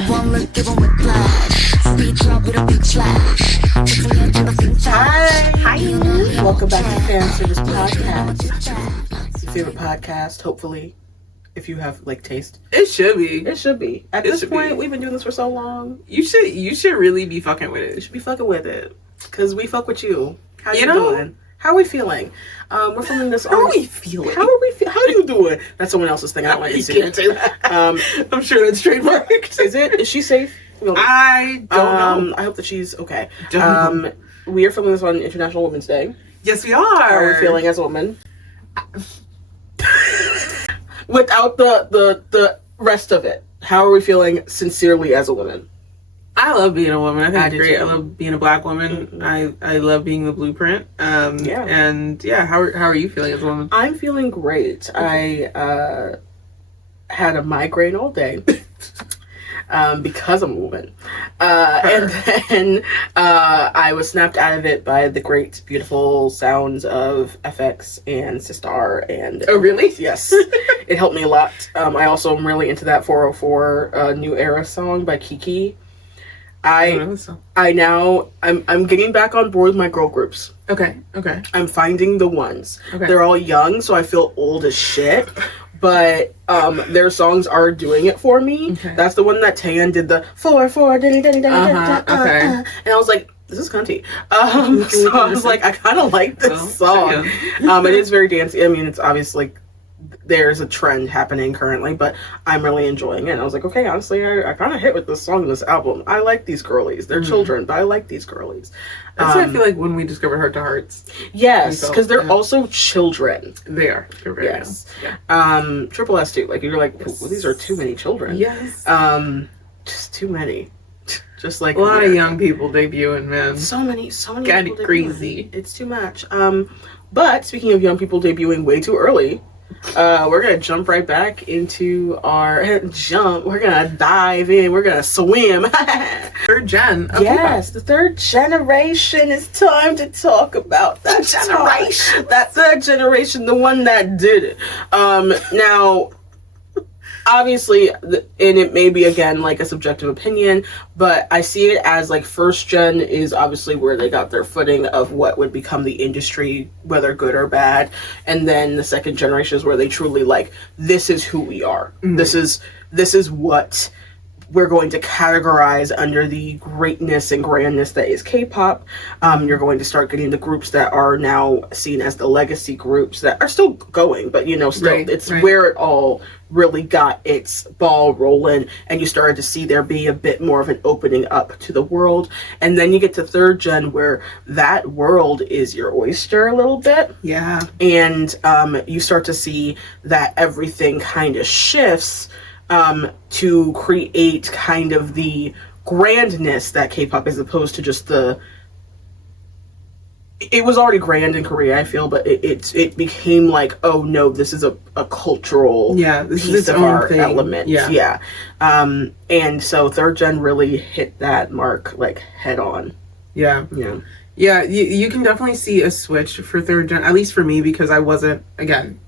One look, give them whiplash. Speed drop with a big flash. Hi. Welcome back to fanSERVice podcast. Your favorite podcast, hopefully, if you have like taste. It should be. It should be. At this point, we've been doing this for so long. You should really be fucking with it. You should be fucking with it. Because we fuck with you. How you doing? How are we feeling? We're filming this on... How are we feeling? How are you doing? That's someone else's thing. I don't like to see. Can't say that. I'm sure that's trademarked. Is it? Is she safe? I don't know. I hope that she's okay. Don't. We are filming this on International Women's Day. Yes, we are. How are we feeling as a woman? Without the rest of it. How are we feeling sincerely as a woman? I love being a woman. I think it's great. Too. I love being a Black woman. Mm-hmm. I love being the blueprint. Yeah. And yeah, how are you feeling as a woman? I'm feeling great. I had a migraine all day. Because I'm a woman. And then I was snapped out of it by the great, beautiful sounds of FX and Sistar. And oh, really? Yes. It helped me a lot. I also am really into that 404 New Era song by Kiki. I'm getting back on board with my girl groups. Okay. I'm finding the ones. Okay. They're all young, so I feel old as shit. But their songs are doing it for me. Okay. That's the one that Tan did the 4/4 okay. And I was like, this is cunty. So I was like, I kind of like this song. It is very dancey. I mean, it's obviously there's a trend happening currently, but I'm really enjoying it. And I was like, okay, honestly, I kind of hit with this song and this album. I like these girlies. They're children, but I like these girlies. That's what I feel like when we discovered Heart to Hearts. Yes, because they're also children. They are. They're very yes. Yeah. Triple S too. Like you're like, yes. Well, these are too many children. Yes. Just too many. Just like a lot of young people debuting, man. So many kind of crazy. It's too much. But speaking of young people debuting way too early, we're gonna jump right back into our jump. We're gonna dive in. We're gonna swim. Third gen. Yes, the third generation. It's time to talk about that generation. That third generation, the one that did it. Now, obviously, and it may be again like a subjective opinion, but I see it as like first gen is obviously where they got their footing of what would become the industry, whether good or bad, and then the second generation is where they truly like, this is who we are. Mm-hmm. This is what we're going to categorize under the greatness and grandness that is K-pop. You're going to start getting the groups that are now seen as the legacy groups that are still going, but still where it all really got its ball rolling, and you started to see there be a bit more of an opening up to the world. And then you get to third gen where that world is your oyster a little bit. Yeah. And you start to see that everything kind of shifts to create kind of the grandness that K-pop, as opposed to just it was already grand in Korea, I feel, but it became like, oh no, this is a cultural piece of our element. Yeah. And so third gen really hit that mark like head on. Yeah. You can definitely see a switch for third gen, at least for me, because I wasn't, again,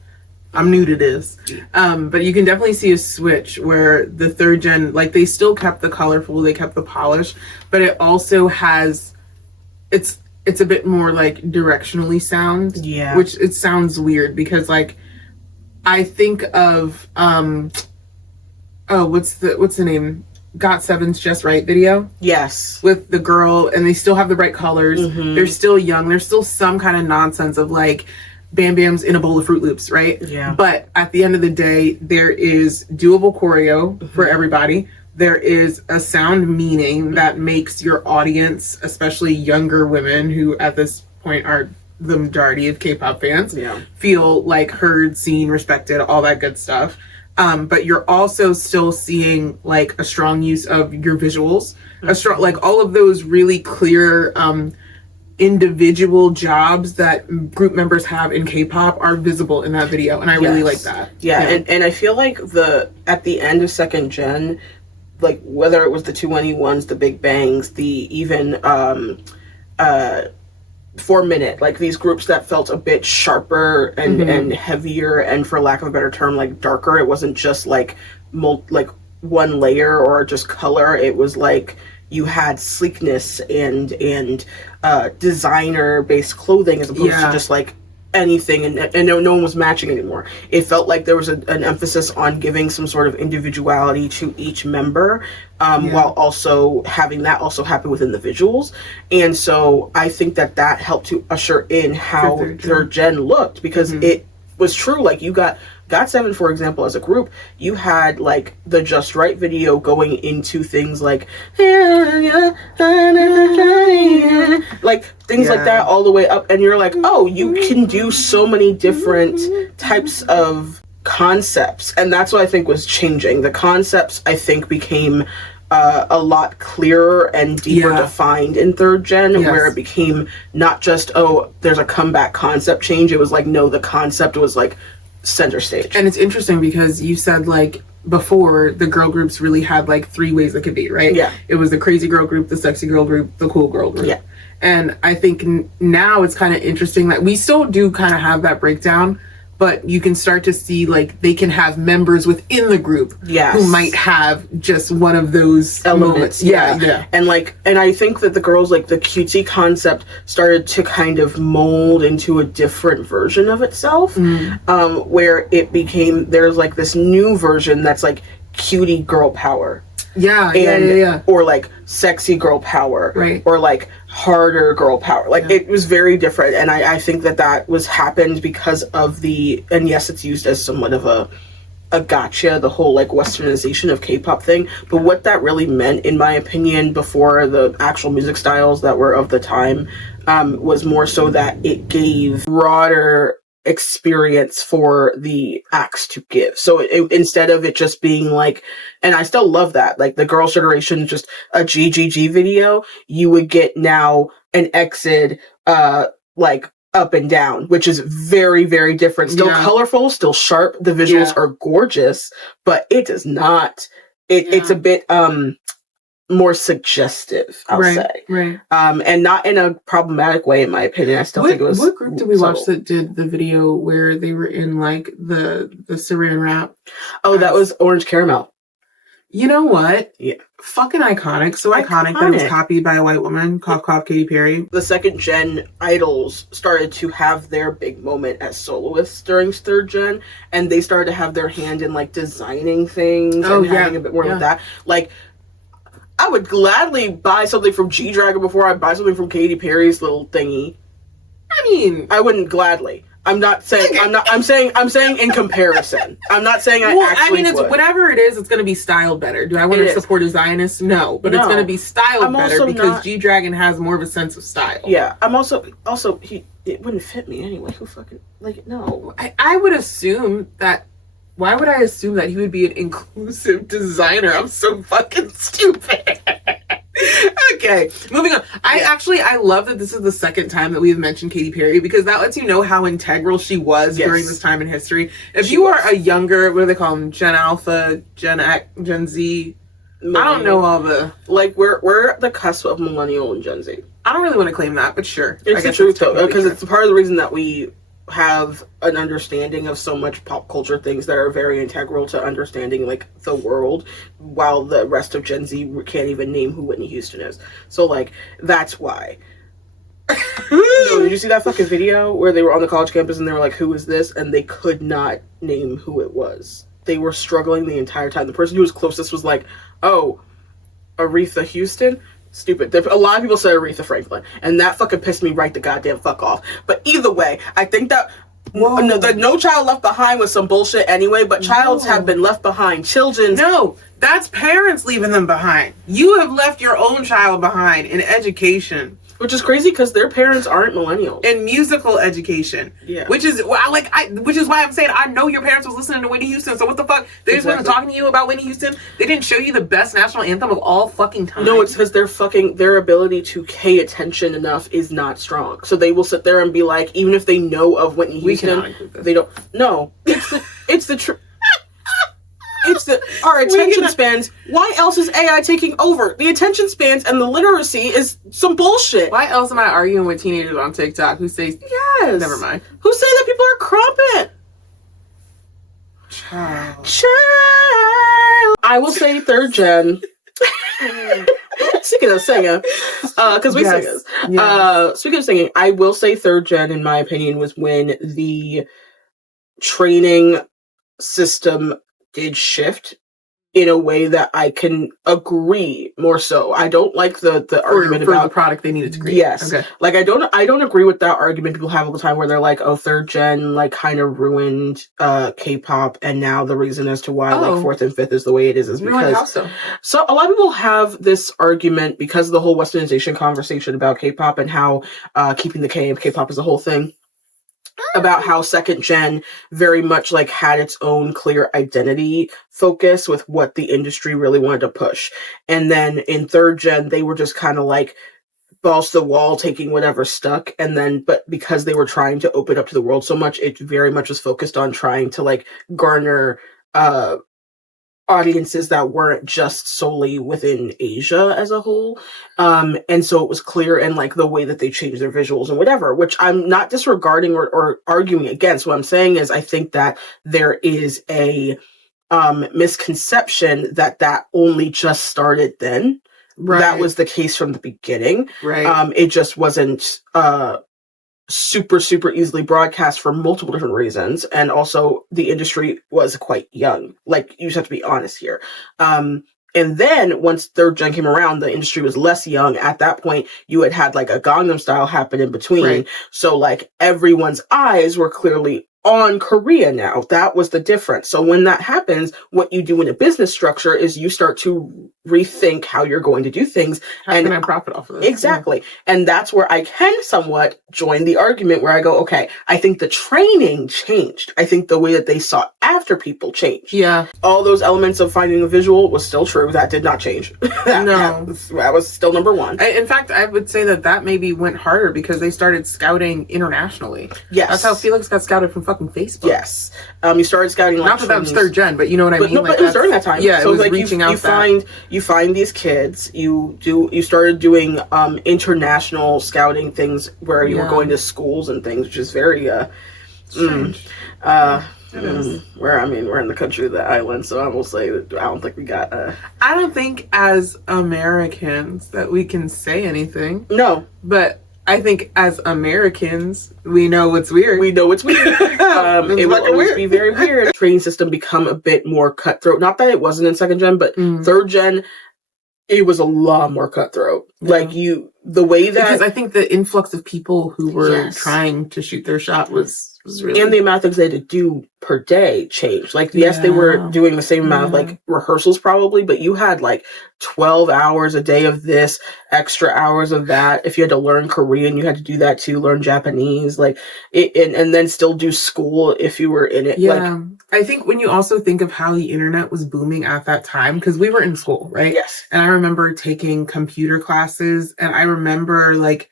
I'm new to this. But you can definitely see a switch where the third gen, like, they still kept the colorful, they kept the polish, but it also has, it's a bit more like directionally sound. Yeah. Which it sounds weird because like I think of what's the name? GOT7's Just Right video. Yes. With the girl, and they still have the bright colors. Mm-hmm. They're still young. There's still some kind of nonsense of like Bam Bam's in a bowl of Fruit Loops, right? Yeah. But at the end of the day, there is doable choreo for everybody. There is a sound meaning that makes your audience, especially younger women who at this point are the majority of K-pop fans, feel like heard, seen, respected, all that good stuff. But you're also still seeing like a strong use of your visuals, a strong, like all of those really clear individual jobs that group members have in K-pop are visible in that video, and I really like that. Yeah. And I feel like at the end of second gen, like whether it was the 2NE1s, the Big Bangs, the even 4 Minute, like these groups that felt a bit sharper and heavier, and for lack of a better term, like darker. It wasn't just like one layer or just color. It was like you had sleekness and designer based clothing as opposed to just like anything, and no one was matching anymore. It felt like there was an emphasis on giving some sort of individuality to each member, while also having that also happen within the visuals. And so I think that helped to usher in how third gen looked, because it was true. Like, you got GOT7, for example, as a group, you had like the Just Right video going into things like like things like that all the way up, and you're like, oh, you can do so many different types of concepts. And that's what I think was changing. The concepts, I think, became a lot clearer and deeper defined in third gen, where it became not just, oh, there's a comeback concept change. It was like, no, the concept was like center stage. And it's interesting because you said, like, before, the girl groups really had like three ways it could be, right? Yeah. It was the crazy girl group, the sexy girl group, the cool girl group. Yeah. And I think now it's kind of interesting that we still do kind of have that breakdown, but you can start to see, like, they can have members within the group who might have just one of those elements. Yeah. And I think that the girls, like, the cutesy concept started to kind of mold into a different version of itself, where it became, there's like this new version that's like cutie girl power. Yeah. Or like sexy girl power. Right. Or like harder girl power. Like, it was very different. And I think that was happened because of and yes, it's used as somewhat of a gotcha, the whole like westernization of K-pop thing. But what that really meant, in my opinion, before the actual music styles that were of the time, was more so that it gave broader experience for the acts to give. So instead of it just being like, and I still love that, like the Girls' Generation, just a GGG video, you would get now an EXID, like up and down, which is very, very different. Still colorful, still sharp. The visuals are gorgeous, but it does not, it's a bit, more suggestive, I'll say. Right. And not in a problematic way, in my opinion. I still think it was... What group did we watch that did the video where they were in, like, the Saran wrap? Oh, that was Orange Caramel. You know what? Yeah. Fucking iconic. So iconic that it was copied by a white woman. Cough, cough, Katy Perry. The second gen idols started to have their big moment as soloists during third gen, and they started to have their hand in, like, designing things and having a bit more of that. Like, I would gladly buy something from G-Dragon before I buy something from Katy Perry's little thingy. I mean, I wouldn't gladly. I'm not saying, I'm saying in comparison. I'm not saying it's whatever it is, it's going to be styled better. Do I want to support a Zionist? No, but it's going to be styled better because G-Dragon has more of a sense of style. Yeah, I'm also, it wouldn't fit me anyway. Who fucking, like, no. I would assume that. Why would I assume that he would be an inclusive designer? I'm so fucking stupid. Okay, moving on. I love that this is the second time that we have mentioned Katy Perry, because that lets you know how integral she was during this time in history. If you are a younger, what do they call them? Gen Alpha, Gen X, Gen Z. Millennial. I don't know all the... Like, we're at the cusp of millennial and Gen Z. I don't really want to claim that, but sure. It's the truth, though, because it's part of the reason that we have an understanding of so much pop culture things that are very integral to understanding, like, the world, while the rest of Gen Z can't even name who Whitney Houston is. So, like, that's why. No, did you see that fucking video where they were on the college campus and they were like, who is this? And they could not name who it was. They were struggling the entire time. The person who was closest was like, oh, Aretha Houston? Stupid. A lot of people said Aretha Franklin, and that fucking pissed me right the goddamn fuck off. But either way, I think that No Child Left Behind was some bullshit anyway, but childs have been left behind. Children. No, that's parents leaving them behind. You have left your own child behind in education. Which is crazy because their parents aren't millennials. In musical education. Yeah. Which is why I'm saying I know your parents was listening to Whitney Houston, so what the fuck? They just wasn't talking to you about Whitney Houston? They didn't show you the best national anthem of all fucking time? No, it's because their ability to pay attention enough is not strong. So they will sit there and be like, even if they know of Whitney Houston, they don't. No. It's the truth. Our attention spans. Why else is AI taking over? The attention spans and the literacy is some bullshit. Why else am I arguing with teenagers on TikTok who say, yes, never mind, who say that people are Child. I will say third gen. Speaking of singing, because we singers. Speaking of singing, I will say third gen, in my opinion, was when the training system did shift in a way that I can agree more so. I don't like the argument for about the product they needed to create. Yes. Okay. Like I don't agree with that argument people have all the time where they're like, oh, third gen like kind of ruined K-pop, and now the reason as to why like fourth and fifth is the way it is because so a lot of people have this argument because of the whole westernization conversation about K-pop and how keeping the K of K-pop is a whole thing. About how second gen very much like had its own clear identity focus with what the industry really wanted to push. And then in third gen, they were just kind of like balls to the wall, taking whatever stuck. And then, but because they were trying to open up to the world so much, it very much was focused on trying to like garner, audiences that weren't just solely within Asia as a whole. And so it was clear in like the way that they changed their visuals and whatever, which I'm not disregarding or arguing against. What I'm saying is I think that there is a misconception that only just started then. Right. That was the case from the beginning. Right. It just wasn't super easily broadcast for multiple different reasons, and also the industry was quite young. Like, you just have to be honest here. And then once third gen came around, the industry was less young. At that point, you had like a Gangnam Style happen in between. Right. So like everyone's eyes were clearly on Korea now. That was the difference. So when that happens, what you do in a business structure is you start to rethink how you're going to do things. How can I profit off of this? Exactly. Yeah. And that's where I can somewhat join the argument where I go, okay, I think the training changed. I think the way that they sought after people changed. Yeah. All those elements of finding a visual was still true. That did not change. That was still number one. In fact, I would say that maybe went harder because they started scouting internationally. Yes. That's how Felix got scouted from fucking Facebook. Yes. You started scouting like not that was third gen, but you know what I mean. No, but it was during that time. Yeah, so it was like reaching out. You find these kids. You started doing international scouting things where you were going to schools and things, which is very strange. We're in the country of the island, so I will say that I don't think we got. I don't think as Americans that we can say anything. No, but I think as Americans, we know what's weird. We know it's weird. It will always be very weird. Training system become a bit more cutthroat. Not that it wasn't in second gen, but third gen, it was a lot more cutthroat. Yeah. Like the way that... Because I think the influx of people who were trying to shoot their shot was really... And the amount of things they had to do per day changed. Like, yes, they were doing the same amount of, like, rehearsals probably, but you had, like, 12 hours a day of this, extra hours of that. If you had to learn Korean, you had to do that too, learn Japanese, like, and then still do school if you were in it. Yeah. Like, I think when you also think of how the internet was booming at that time, because we were in school, right? Yes. And I remember taking computer classes, and I remember, like,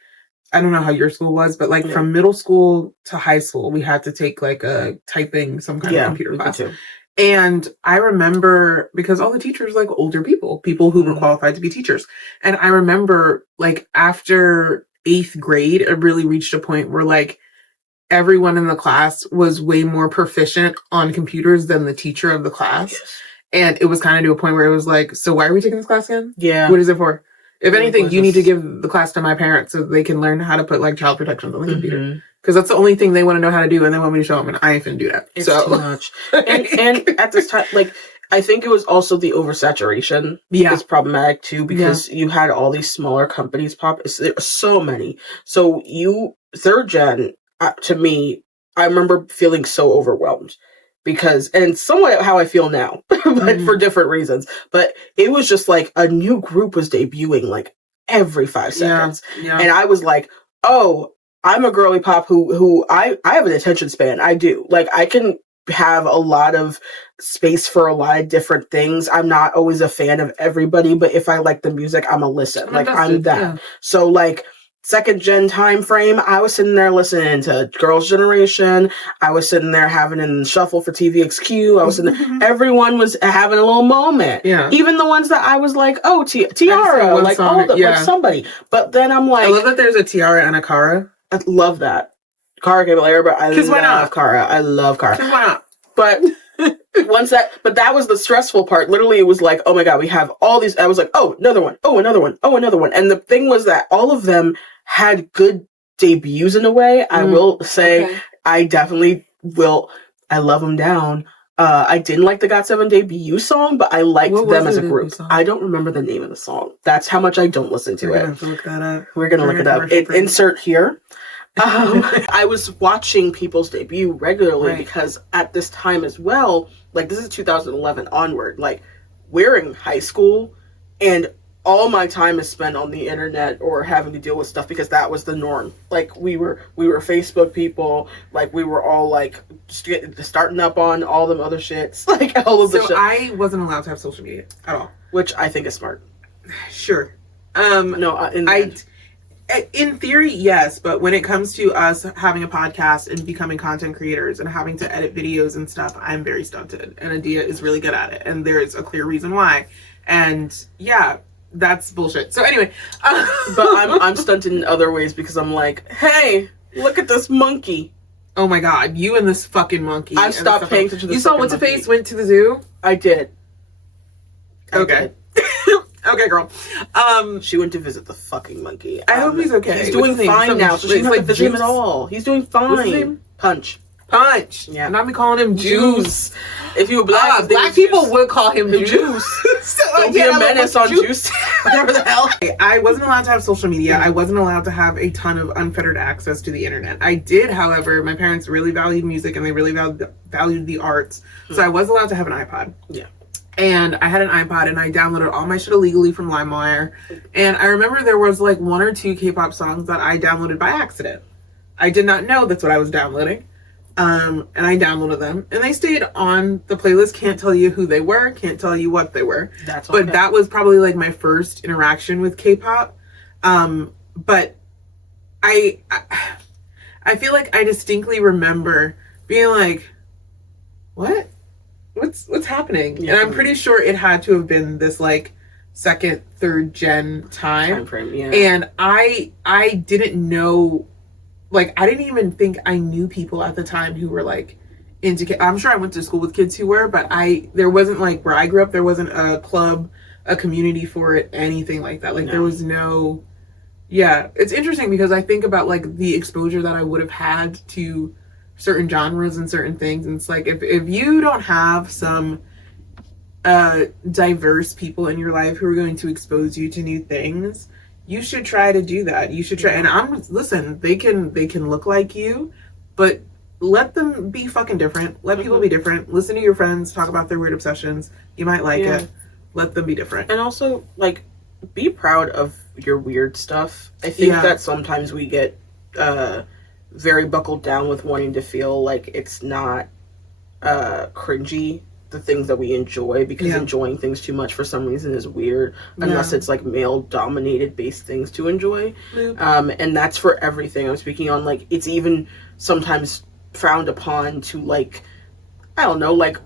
I don't know how your school was, but like from middle school to high school, we had to take like a typing, some kind of computer class. Too. And I remember, because all the teachers like older people who were qualified to be teachers. And I remember like after 8th grade, it really reached a point where like everyone in the class was way more proficient on computers than the teacher of the class. Yes. And it was kind of to a point where it was like, so why are we taking this class again? Yeah. What is it for? If anything, you need to give the class to my parents so they can learn how to put like child protections on the computer. Because that's the only thing they want to know how to do, and they want me to show them, and I ain't finna do that. It's too much. And at this time, like, I think it was also the oversaturation is problematic too, because you had all these smaller companies pop. There were so many. So third gen, to me, I remember feeling so overwhelmed. Because, and somewhat how I feel now, but for different reasons. But it was just like a new group was debuting like every 5 seconds. Yeah. And I was like, oh, I'm a girly pop who I have an attention span. I do. Like, I can have a lot of space for a lot of different things. I'm not always a fan of everybody, but if I like the music, I'm a listen. Like, I'm that. Yeah. So like, second gen time frame, I was sitting there listening to Girls' Generation. I was sitting there having in shuffle for TVXQ. I was sitting there, everyone was having a little moment. Yeah. Even the ones that I was like, oh, Tiara, like all the, like somebody. But then I'm like, I love that there's a Tiara and a Kara. I love that. Kara came later, but I love Kara. I love Kara. Why not? But But that was the stressful part. Literally, it was like, oh my God, we have all these. I was like, oh, another one. Oh, another one. Oh, another one. And the thing was that all of them had good debuts in a way. I will say, okay. I definitely will. I love them down. I didn't like the GOT7 debut song, but I liked them as a group. I don't remember the name of the song. That's how much I don't listen to it. We're gonna have to look that up. We're gonna look it up. Insert here. I was watching people's debut regularly because at this time as well, like this is 2011 onward, like we're in high school and all my time is spent on the internet or having to deal with stuff because that was the norm. Like we were Facebook people, like we were all like starting up on all them other shits, like all of the shit. So I wasn't allowed to have social media at all, which I think is smart. Sure. In theory, yes, but when it comes to us having a podcast and becoming content creators and having to edit videos and stuff, I'm very stunted, and Adia is really good at it, and there's a clear reason why. And yeah, that's bullshit. So anyway, but I'm stunted in other ways because I'm like, hey, look at this monkey. Oh my God, you and this fucking monkey. I've stopped paying attention to this. You saw What's a Face went to the zoo? I did. Okay. Okay, girl. She went to visit the fucking monkey. I hope he's okay. He's doing fine now, so she doesn't have to visit him at all. He's doing fine. What's his name? Punch. Yeah. And I'll be calling him Juice. If you were black, black people would call him Juice. So, don't be a menace on Juice. Whatever the hell. I wasn't allowed to have social media. I wasn't allowed to have a ton of unfettered access to the internet. I did, however, my parents really valued music and they really valued the arts. So I was allowed to have an iPod. Yeah. And I had an iPod and I downloaded all my shit illegally from LimeWire. And I remember there was like 1 or 2 K-pop songs that I downloaded by accident. I did not know that's what I was downloading. And I downloaded them. And they stayed on the playlist. Can't tell you who they were. Can't tell you what they were. That's okay. But that was probably like my first interaction with K-pop. But I feel like I distinctly remember being like, what? What's happening? Yeah. And I'm pretty sure it had to have been this like 2nd, 3rd gen time frame, yeah. And I didn't know, like I didn't even think I knew people at the time who were like into. I'm sure I went to school with kids who were, but there wasn't like where I grew up. There wasn't a club, a community for it, anything like that. Like there was no. Yeah, it's interesting because I think about like the exposure that I would have had to certain genres and certain things, and it's like if you don't have some diverse people in your life who are going to expose you to new things, you should try to do that. You should try. And listen, they can look like you, but let them be fucking different. Let people be different. Listen to your friends talk about their weird obsessions. You might like it. Let them be different. And also like be proud of your weird stuff. I think that sometimes we get very buckled down with wanting to feel like it's not cringy, the things that we enjoy, because enjoying things too much for some reason is weird, unless it's like male dominated based things to enjoy. And that's for everything. I'm speaking on like it's even sometimes frowned upon to like, I don't know, like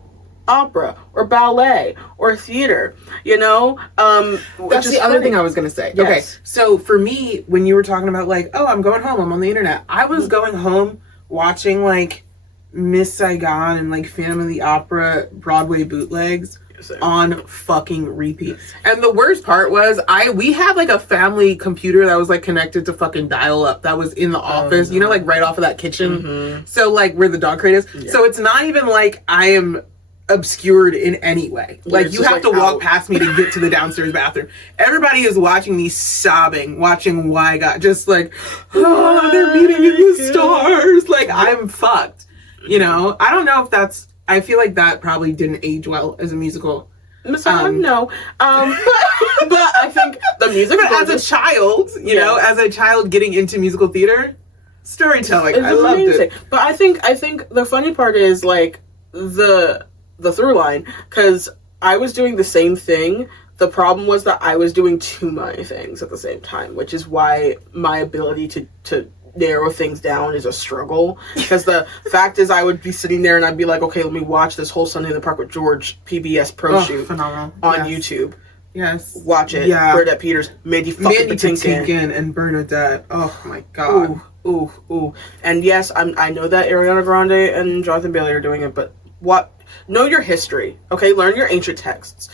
opera or ballet or theater, you know? That's the other thing I was going to say. Yes. Okay, so for me, when you were talking about like, oh, I'm going home, I'm on the internet, I was going home watching like Miss Saigon and like Phantom of the Opera Broadway bootlegs on fucking repeat. And the worst part was we had like a family computer that was like connected to fucking dial-up that was in the office, you know, like right off of that kitchen. So like where the dog crate is. So it's not even like I am obscured in any way. Like you have to walk past me to get to the downstairs bathroom. Everybody is watching me sobbing, watching Why God, just like, oh, they're meeting in the stars. Like I'm fucked. You know, I don't know if I feel like that probably didn't age well as a musical. No. But I think the music as a child, you know, as a child getting into musical theater, storytelling, I loved it. But I think the funny part is like the through line, because I was doing the same thing. The problem was that I was doing too many things at the same time, which is why my ability to narrow things down is a struggle. Because the fact is, I would be sitting there and I'd be like, okay, let me watch this whole Sunday in the Park with George PBS Pro shoot phenomenal. On YouTube. Yes. Watch it. Bernadette Peters, Mandy Patinkin and Bernadette. Oh my god. Ooh. And yes, I know that Ariana Grande and Jonathan Bailey are doing it, but what, know your history, okay? Learn your ancient texts.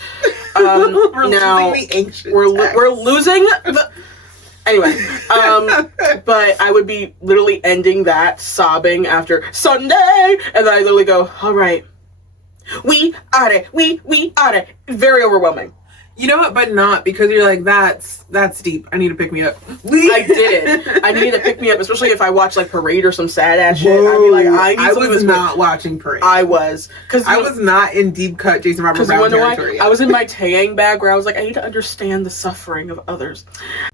We're now losing the ancient we're text. losing the. Anyway, but I would be literally ending that sobbing after Sunday, and then I literally go, all right, we are it, we are it. Very overwhelming. You know what? But not because you're like, that's deep. I need to pick me up. I did it. I needed to pick me up, especially if I watch like Parade or some sad ass shit. I'd be like, I was not watching Parade. I was, because I was not in deep cut Jason Robert Brown territory. I was in my Taeyang bag where I was like, I need to understand the suffering of others.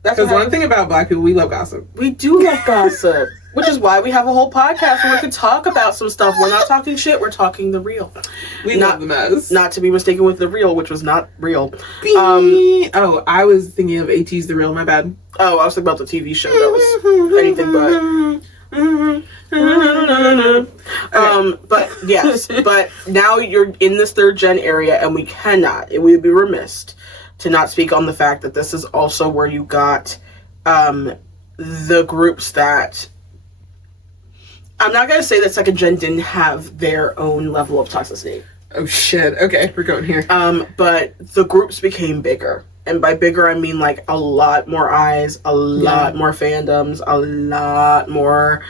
That's because one thing about Black people, we love gossip. We do love gossip. Which is why we have a whole podcast where we can talk about some stuff. We're not talking shit, we're talking the real. We love the mess. Not to be mistaken with the real, which was not real. Oh, I was thinking of AT's The Real, my bad. Oh, I was thinking about the TV show that was anything but. But yes, but now you're in this third gen area, and we would be remiss to not speak on the fact that this is also where you got the groups that, I'm not going to say that second gen didn't have their own level of toxicity. Oh shit. Okay, we're going here. But the groups became bigger. And by bigger, I mean like a lot more eyes, a lot more fandoms, a lot more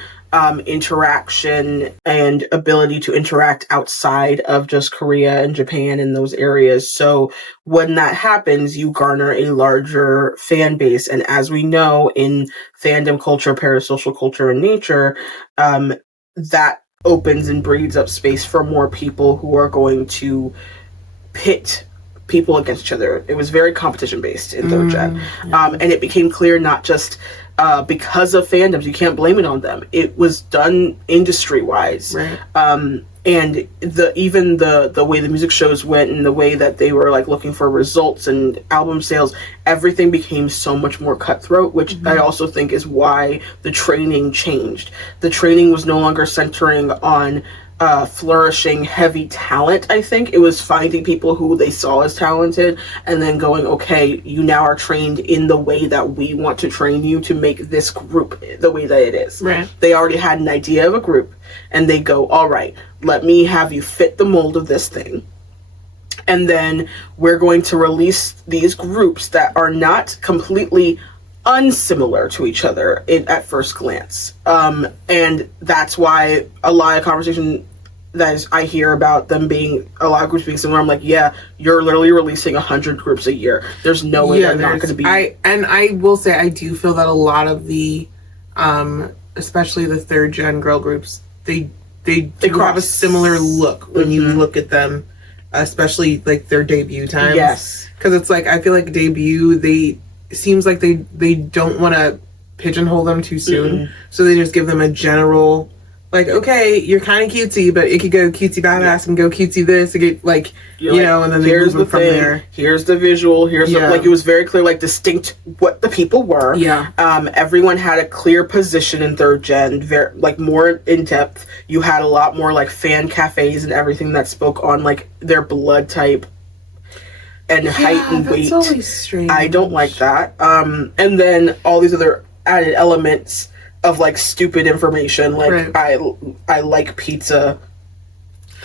interaction and ability to interact outside of just Korea and Japan and those areas. So when that happens, you garner a larger fan base. And as we know in fandom culture, parasocial culture, and nature, that opens and breeds up space for more people who are going to pit people against each other. It was very competition based in third gen. And it became clear not just because of fandoms, you can't blame it on them. It was done industry wise. Right. And even the way the music shows went and the way that they were like looking for results and album sales, everything became so much more cutthroat, which I also think is why the training changed. The training was no longer centering on flourishing heavy talent. I think it was finding people who they saw as talented and then going, okay, you now are trained in the way that we want to train you to make this group the way that it is. Right. They already had an idea of a group, and they go, all right, let me have you fit the mold of this thing, and then we're going to release these groups that are not completely unsimilar to each other at first glance. And that's why a lot of conversation that I hear about them being, a lot of groups being similar, I'm like, yeah, you're literally releasing 100 groups a year. There's no way they're not going to be. I will say, I do feel that a lot of the, especially the third gen girl groups, they do have a similar look when you look at them, especially like their debut times. Yes. Because it's like, I feel like debut, it seems like they don't want to pigeonhole them too soon. So they just give them a general, like, okay, you're kind of cutesy, but it could go cutesy badass and go cutesy this, and get like, and then they move them from there. Here's the visual, like, it was very clear, like, distinct what the people were. Yeah. Everyone had a clear position in third gen, very, like, more in depth. You had a lot more, like, fan cafes and everything that spoke on, like, their blood type and height and weight. That's always strange. I don't like that. And then all these other added elements of like stupid information, like I like pizza.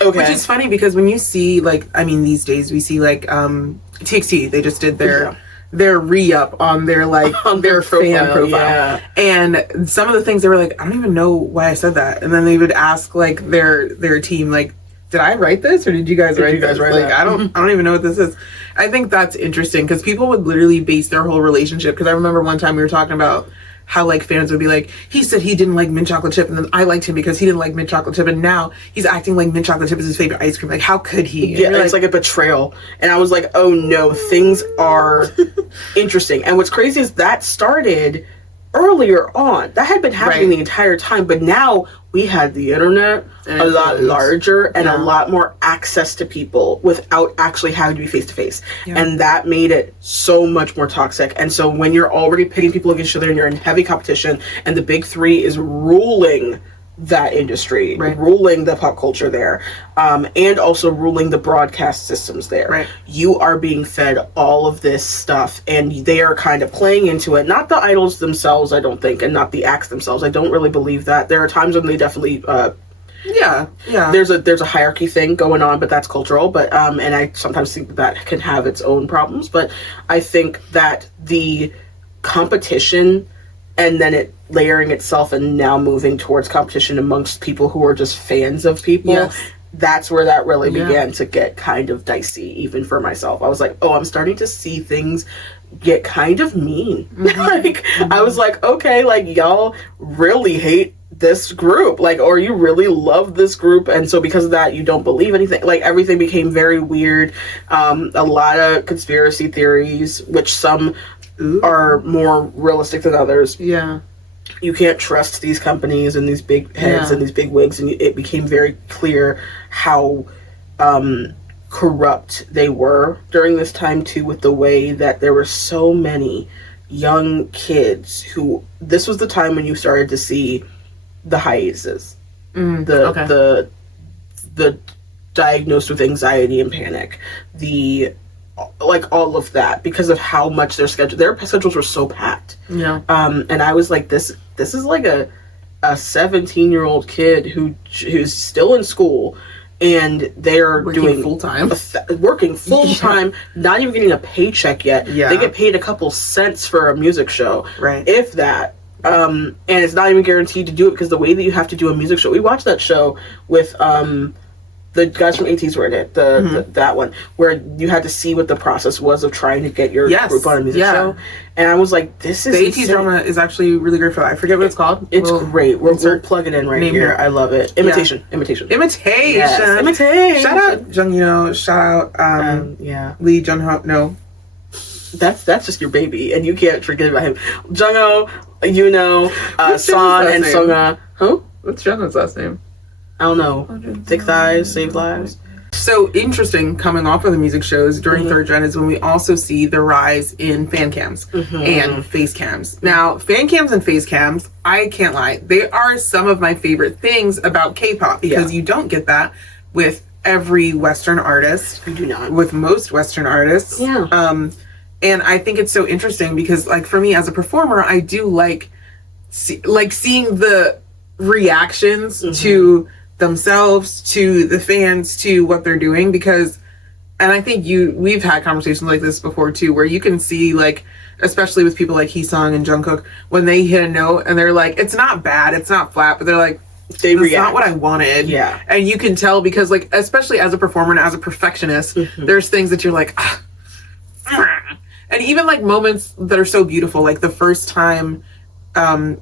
Okay. Which is funny because when you see, like, I mean, these days we see like TXT, they just did their re-up on their like on their fan profile. And some of the things they were like, I don't even know why I said that. And then they would ask like their team, like, did I write this or did you guys write this? Like, I don't even know what this is. I think that's interesting because people would literally base their whole relationship. Because I remember one time we were talking about how like fans would be like, he said he didn't like mint chocolate chip, and then I liked him because he didn't like mint chocolate chip, and now he's acting like mint chocolate chip is his favorite ice cream. Like, how could he? And it's like a betrayal. And I was like, oh no, things are interesting. And what's crazy is that started earlier on. That had been happening the entire time, but now we had the internet a lot larger and a lot more access to people without actually having to be face to face. And that made it so much more toxic. And so when you're already pitting people against each other and you're in heavy competition and the big three is ruling that industry, ruling the pop culture there, and also ruling the broadcast systems there. You are being fed all of this stuff, and they are kind of playing into it. Not the idols themselves, I don't think, and not the acts themselves. I don't really believe that. There are times when they definitely Yeah, yeah. There's a hierarchy thing going on, but that's cultural. But and I sometimes think that can have its own problems. But I think that the competition and then it layering itself and now moving towards competition amongst people who are just fans of people. Yes. That's where that really began to get kind of dicey, even for myself. I was like, oh, I'm starting to see things get kind of mean. Like, I was like, okay, like, y'all really hate this group, like, or you really love this group, and so because of that, you don't believe anything. Like, everything became very weird. A lot of conspiracy theories, which some are more realistic than others. Yeah. You can't trust these companies and these big heads and these big wigs, and it became very clear how corrupt they were during this time too, with the way that there were so many young kids who, this was the time when you started to see the hiatuses, the diagnosed with anxiety and panic, the like all of that, because of how much their schedules were so packed. Yeah. And I was like, this is like a 17-year-old kid who's still in school, and they're doing full time, working full time, not even getting a paycheck yet. Yeah. They get paid a couple cents for a music show, right? If that. And it's not even guaranteed to do it, because the way that you have to do a music show, we watched that show with the guys from ATs were in it, that one, where you had to see what the process was of trying to get your group on a music show. And I was like, this is the AT drama is actually really great for that. I forget what it's called. It's great. We'll plug it in right here. I love it. Imitation. Yes. Imitation. Shout out Jung Yeo. Shout out Lee Jun Ho. No, that's just your baby, and you can't forget about him. Jung Ho, Son, and Songa. Who? What's Jung's last name? I don't know. Thick thighs, save lives. So interesting, coming off of the music shows during third gen is when we also see the rise in fan cams and face cams. Now, fan cams and face cams, I can't lie, they are some of my favorite things about K-pop, because you don't get that with every Western artist. You do not. With most Western artists. Yeah. And I think it's so interesting because, like, for me as a performer, I do like seeing the reactions to themselves, to the fans, to what they're doing, because, and I think we've had conversations like this before too, where you can see, like, especially with people like Heesung and Jungkook, when they hit a note and they're like, it's not bad, it's not flat, but they're like, it's not what I wanted. Yeah. And you can tell, because, like, especially as a performer and as a perfectionist, there's things that you're like, and even like moments that are so beautiful, like the first time,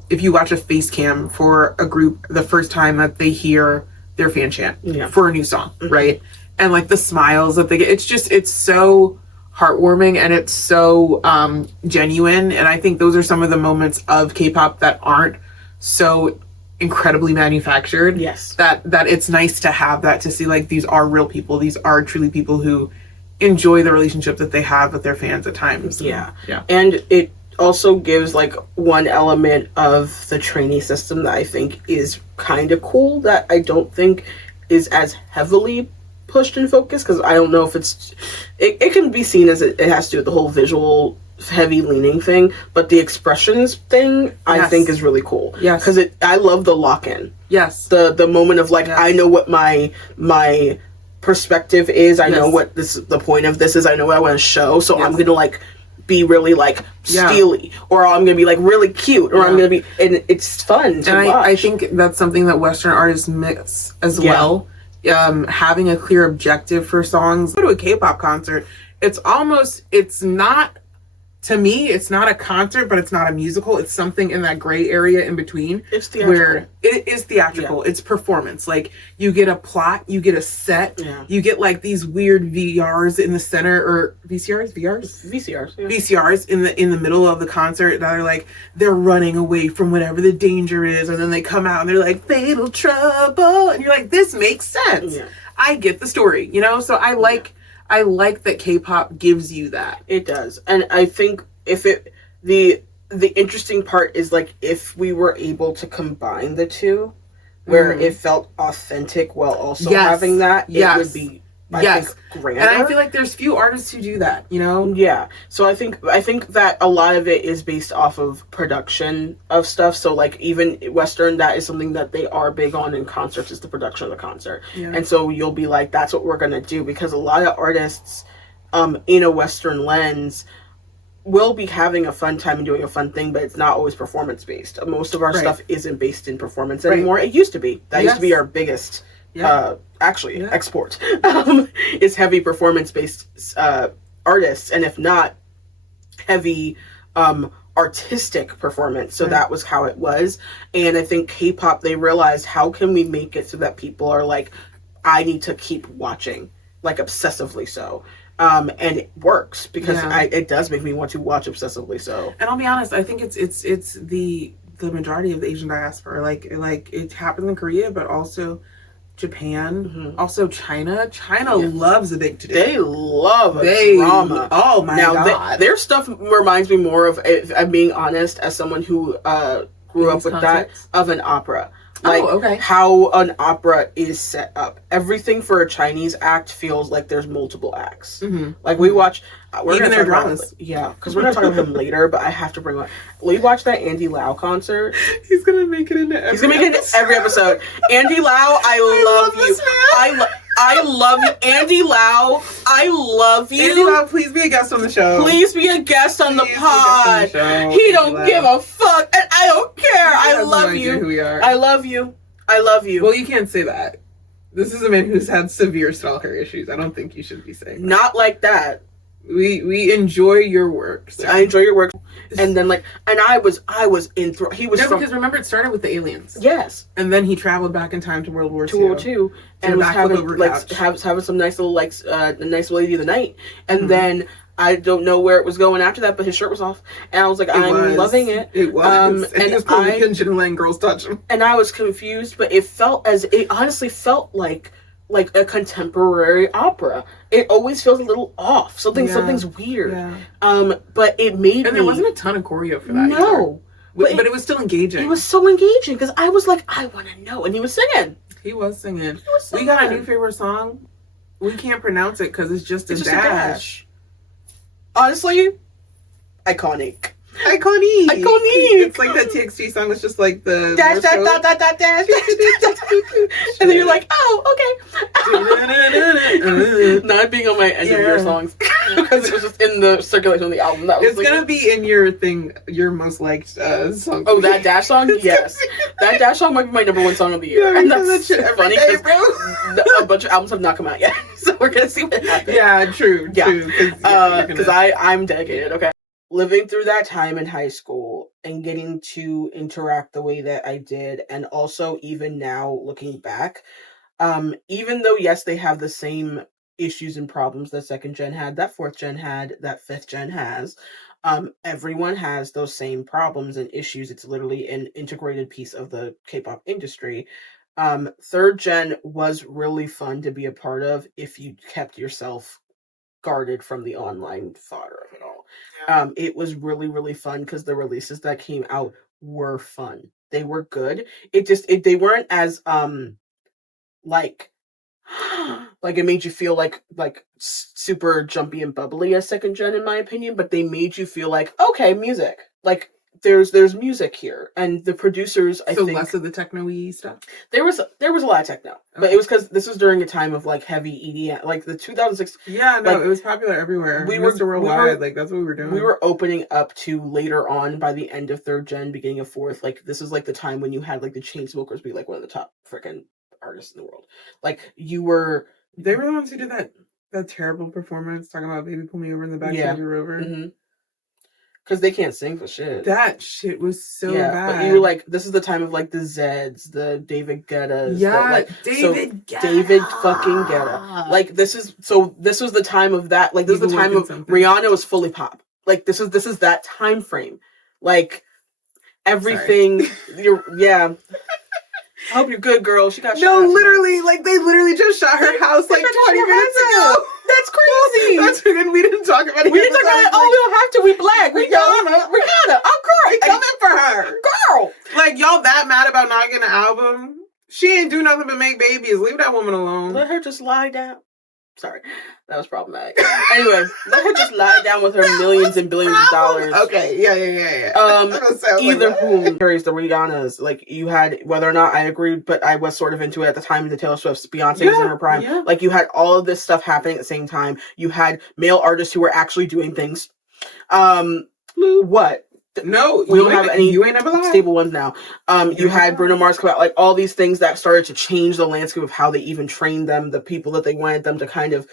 if you watch a face cam for a group, the first time that they hear their fan chant for a new song, right? And like the smiles that they get, it's so heartwarming, and it's so genuine. And I think those are some of the moments of K-pop that aren't so incredibly manufactured. Yes. That it's nice to have that, to see, like, these are real people. These are truly people who enjoy the relationship that they have with their fans at times. Yeah. Yeah. And it also gives, like, one element of the trainee system that I think is kind of cool, that I don't think is as heavily pushed and focused, because I don't know if it can be seen as it has to do with the whole visual heavy leaning thing, but the expressions thing I think is really cool. Yes. Because I love the lock-in. Yes. The moment of, like, I know what my perspective is, I know what the point of this is, I know what I want to show, so I'm gonna, like, be really, like, steely, or I'm gonna be, like, really cute, or I'm gonna be, and it's fun to watch. I think that's something that Western artists miss as well. Having a clear objective for songs. Go to a K-pop concert, it's not, to me, it's not a concert, but it's not a musical. It's something in that gray area in between. It's theatrical. Where it is theatrical. Yeah. It's performance. Like, you get a plot, you get a set, you get, like, these weird VRs in the center, or VCRs? VCRs in the middle of the concert that are, like, they're running away from whatever the danger is, and then they come out and they're like, fatal trouble, and you're like, this makes sense. Yeah. I get the story, you know? So I like that K-pop gives you that. It does. And I think the interesting part is, like, if we were able to combine the two, where it felt authentic while also having that, it would be Yes. grander. And I feel like there's few artists who do that, you know? Yeah. So I think that a lot of it is based off of production of stuff. So like even Western, that is something that they are big on in concerts, is the production of the concert. Yeah. And so you'll be like, that's what we're gonna do, because a lot of artists in a Western lens will be having a fun time and doing a fun thing, but it's not always performance based. Most of our stuff isn't based in performance anymore. It used to be. That used to be our biggest export. Is heavy performance based artists, and if not, heavy artistic performance. So that was how it was. And I think K-pop, they realized, how can we make it so that people are like, I need to keep watching, like obsessively so. And it works, because it does make me want to watch obsessively so. And I'll be honest, I think it's the majority of the Asian diaspora. Like it happens in Korea, but also Japan, also China. China loves a big to-do. They love drama. Oh my god! Their stuff reminds me more of, if I'm being honest, as someone who grew up with concerts? That, of an opera. Like how an opera is set up. Everything for a Chinese act feels like there's multiple acts. Like we watch, even their dramas. Because we're gonna talk about them later, but I have to bring up. We watched that Andy Lau concert. He's gonna make it into every episode. Andy Lau, I love you. I love you, Andy Lau. I love you. Andy Lau, please be a guest on the show. Please be a guest on the pod. He don't give a fuck, and I don't care. I love you. Who we are. I love you. I love you. Well, you can't say that. This is a man who's had severe stalker issues. I don't think you should be saying that. Not like that. We enjoy your work. So. I enjoy your work, and then I was enthralled. He was because remember, it started with the aliens. Yes, and then he traveled back in time to World War II, and was having some nice little a nice lady of the night, and then I don't know where it was going after that, but his shirt was off, and I was like, I'm loving it. It was, and he was pulling the pigeon and letting girls touch him, and I was confused, but it honestly felt like a contemporary opera. It always feels a little off. Something's weird. Yeah. But it made and there wasn't a ton of choreo for that. No. But it was still engaging. It was so engaging, because I was like, I want to know. And he was singing. He was singing. We got a new favorite song. We can't pronounce it because it's just a dash. Honestly, iconic. Iconic. It's like that TXT song. It's just like the dash. And then you're like, oh, okay. Not being on my end of your songs, because it was just in the circulation of the album. It's gonna be in your thing, your most liked song. Oh, that dash song? Yes. That dash song might be my number one song of the year. And that's funny, because a bunch of albums have not come out yet. So we're gonna see what happens. Yeah, true. Because I'm dedicated, okay? Living through that time in high school and getting to interact the way that I did, and also even now looking back, even though yes, they have the same issues and problems that second gen had, that fourth gen had, that fifth gen has, everyone has those same problems and issues. It's literally an integrated piece of the K-pop industry. Third gen was really fun to be a part of if you kept yourself guarded from the online fodder of it all. It was really, really fun, because the releases that came out were fun. They were good. They weren't as like it made you feel like super jumpy and bubbly as second gen, in my opinion, but they made you feel like, okay, music. Like there's music here, and the producers, I think less of the techno-y stuff. There was a lot of techno, but it was because this was during a time of like heavy EDM, like the 2006. Yeah, no, it was popular everywhere. Mr. Worldwide, like that's what we were doing. We were opening up to later on, by the end of third gen, beginning of fourth. Like this is like the time when you had like the Chainsmokers be like one of the top freaking artists in the world. Like they were the ones who did that terrible performance talking about "Baby Pull Me Over" in the back of your Rover. Mm-hmm. Because they can't sing for shit. That shit was so bad. But you were like, this is the time of like the Zeds, the David Guettas. David Guetta. David fucking Guetta. Like this was the time of that. Like this is the time of Rihanna was fully pop. Like this is that time frame. Like everything. I hope you're good, girl. She got shot. No, literally, they literally just shot her house 20 minutes ago. That's crazy. We didn't talk about it. We didn't talk about it. Oh, we don't have to. We black. We Rihanna. Oh, girl. We coming for her. Girl. Y'all that mad about not getting an album? She ain't do nothing but make babies. Leave that woman alone. Let her just lie down. Sorry, that was problematic. Anyway, let her just lie down with her millions and billions of dollars. Okay, yeah. Either whom carries the Rihanna's. Like, you had, whether or not I agreed, but I was sort of into it at the time, the Taylor Swift's, Beyonce was in her prime. Yeah. Like, you had all of this stuff happening at the same time. You had male artists who were actually doing things. What? No, we don't have any. You ain't never lied. Stable ones now. You had Bruno Mars come out, like all these things that started to change the landscape of how they even trained them, the people that they wanted them to kind of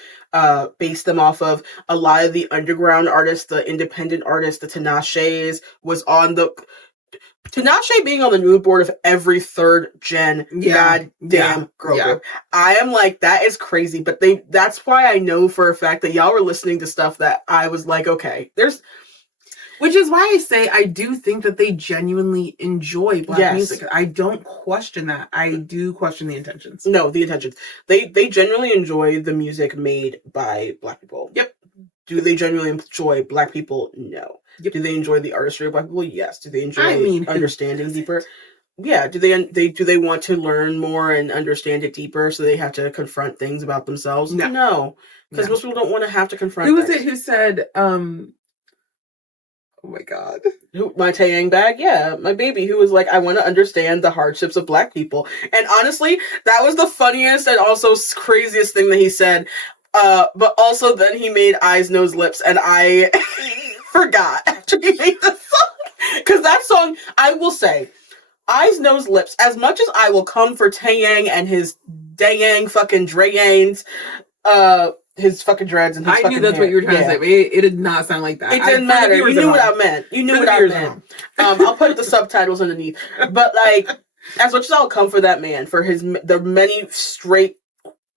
base them off of. A lot of the underground artists, the independent artists, the Tinashes was on the. Tinashe being on the mood board of every third gen goddamn girl group. I am like, that is crazy, but that's why I know for a fact that y'all were listening to stuff that I was like, okay, there's. Which is why I say I do think that they genuinely enjoy Black music. I don't question that. I do question the intentions. No, the intentions. They genuinely enjoy the music made by Black people. Yep. Do they genuinely enjoy Black people? No. Yep. Do they enjoy the artistry of Black people? Yes. Do they enjoy understanding deeper? Yeah. Do they want to learn more and understand it deeper, so they have to confront things about themselves? No. Because most people don't want to have to confront. Who was it who said? Oh my God. My Taeyang bag? Yeah, my baby who was like, I want to understand the hardships of Black people. And honestly, that was the funniest and also craziest thing that he said. But also then he made Eyes, Nose, Lips, and I forgot after he made the song. Because that song, I will say, Eyes, Nose, Lips, as much as I will come for Taeyang and his Dayang fucking Drayangs, his fucking dreads and his I knew that's what you were trying to say, but it did not sound like that. It didn't matter. You knew what I meant. You knew what I meant. I'll put the subtitles underneath. But like, as much as I'll come for that man, for the many straight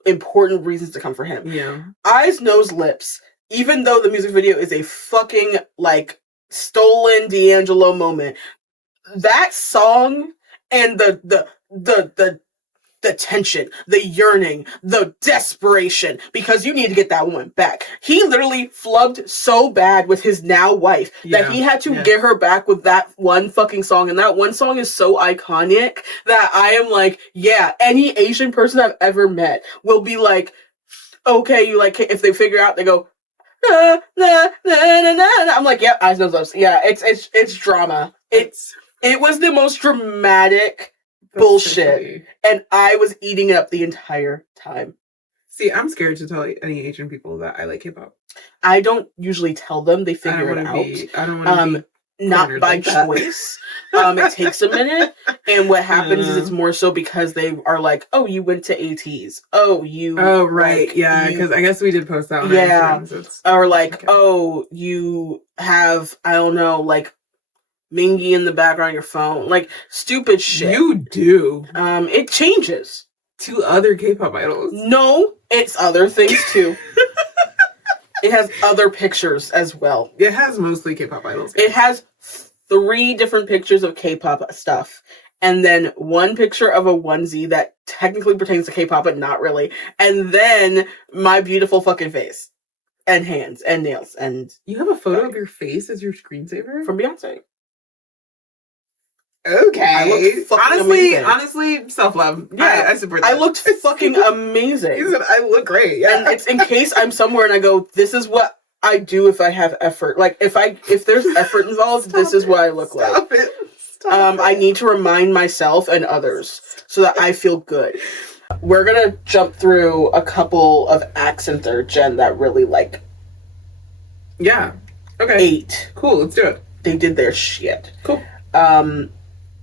important reasons to come for him. Yeah. Eyes, Nose, Lips. Even though the music video is a fucking like stolen D'Angelo moment, that song and the tension, the yearning, the desperation, because you need to get that woman back. He literally flubbed so bad with his now wife that he had to get her back with that one fucking song. And that one song is so iconic that I am like, yeah, any Asian person I've ever met will be like, okay, you like, if they figure out, they go, nah, nah, nah, nah, nah. I'm like, yep, Eyes, Nose, Lips. Yeah, it's drama. It was the most dramatic bullshit, and I was eating it up the entire time. See, I'm scared to tell any Asian people that I like K-pop. I don't usually tell them; they figure it out. I don't want to be not by choice. It takes a minute, and what happens is it's more so because they are like, "Oh, you went to ATs. Oh, you. Oh, right, like, yeah." Because I guess we did post that. Or like, oh, you have, I don't know, like Mingy in the background of your phone, like stupid shit. You do. It changes to other K-pop idols. No, it's other things too. It has other pictures as well. It has mostly K-pop idols. It has 3 different pictures of K-pop stuff, and then 1 picture of a onesie that technically pertains to K-pop, but not really, and then my beautiful fucking face and hands and nails. And you have a photo of your face as your screensaver from Beyonce. Okay. Honestly, self-love. Yeah, I support that. I looked fucking amazing. I look great. Yeah. And it's in case I'm somewhere and I go, this is what I do if I have effort. Like if there's effort involved, this is what I look like. I need to remind myself and others so that I feel good. We're gonna jump through a couple of acts in 3rd gen that really like. Yeah. Okay. 8. Cool. Let's do it. They did their shit. Cool.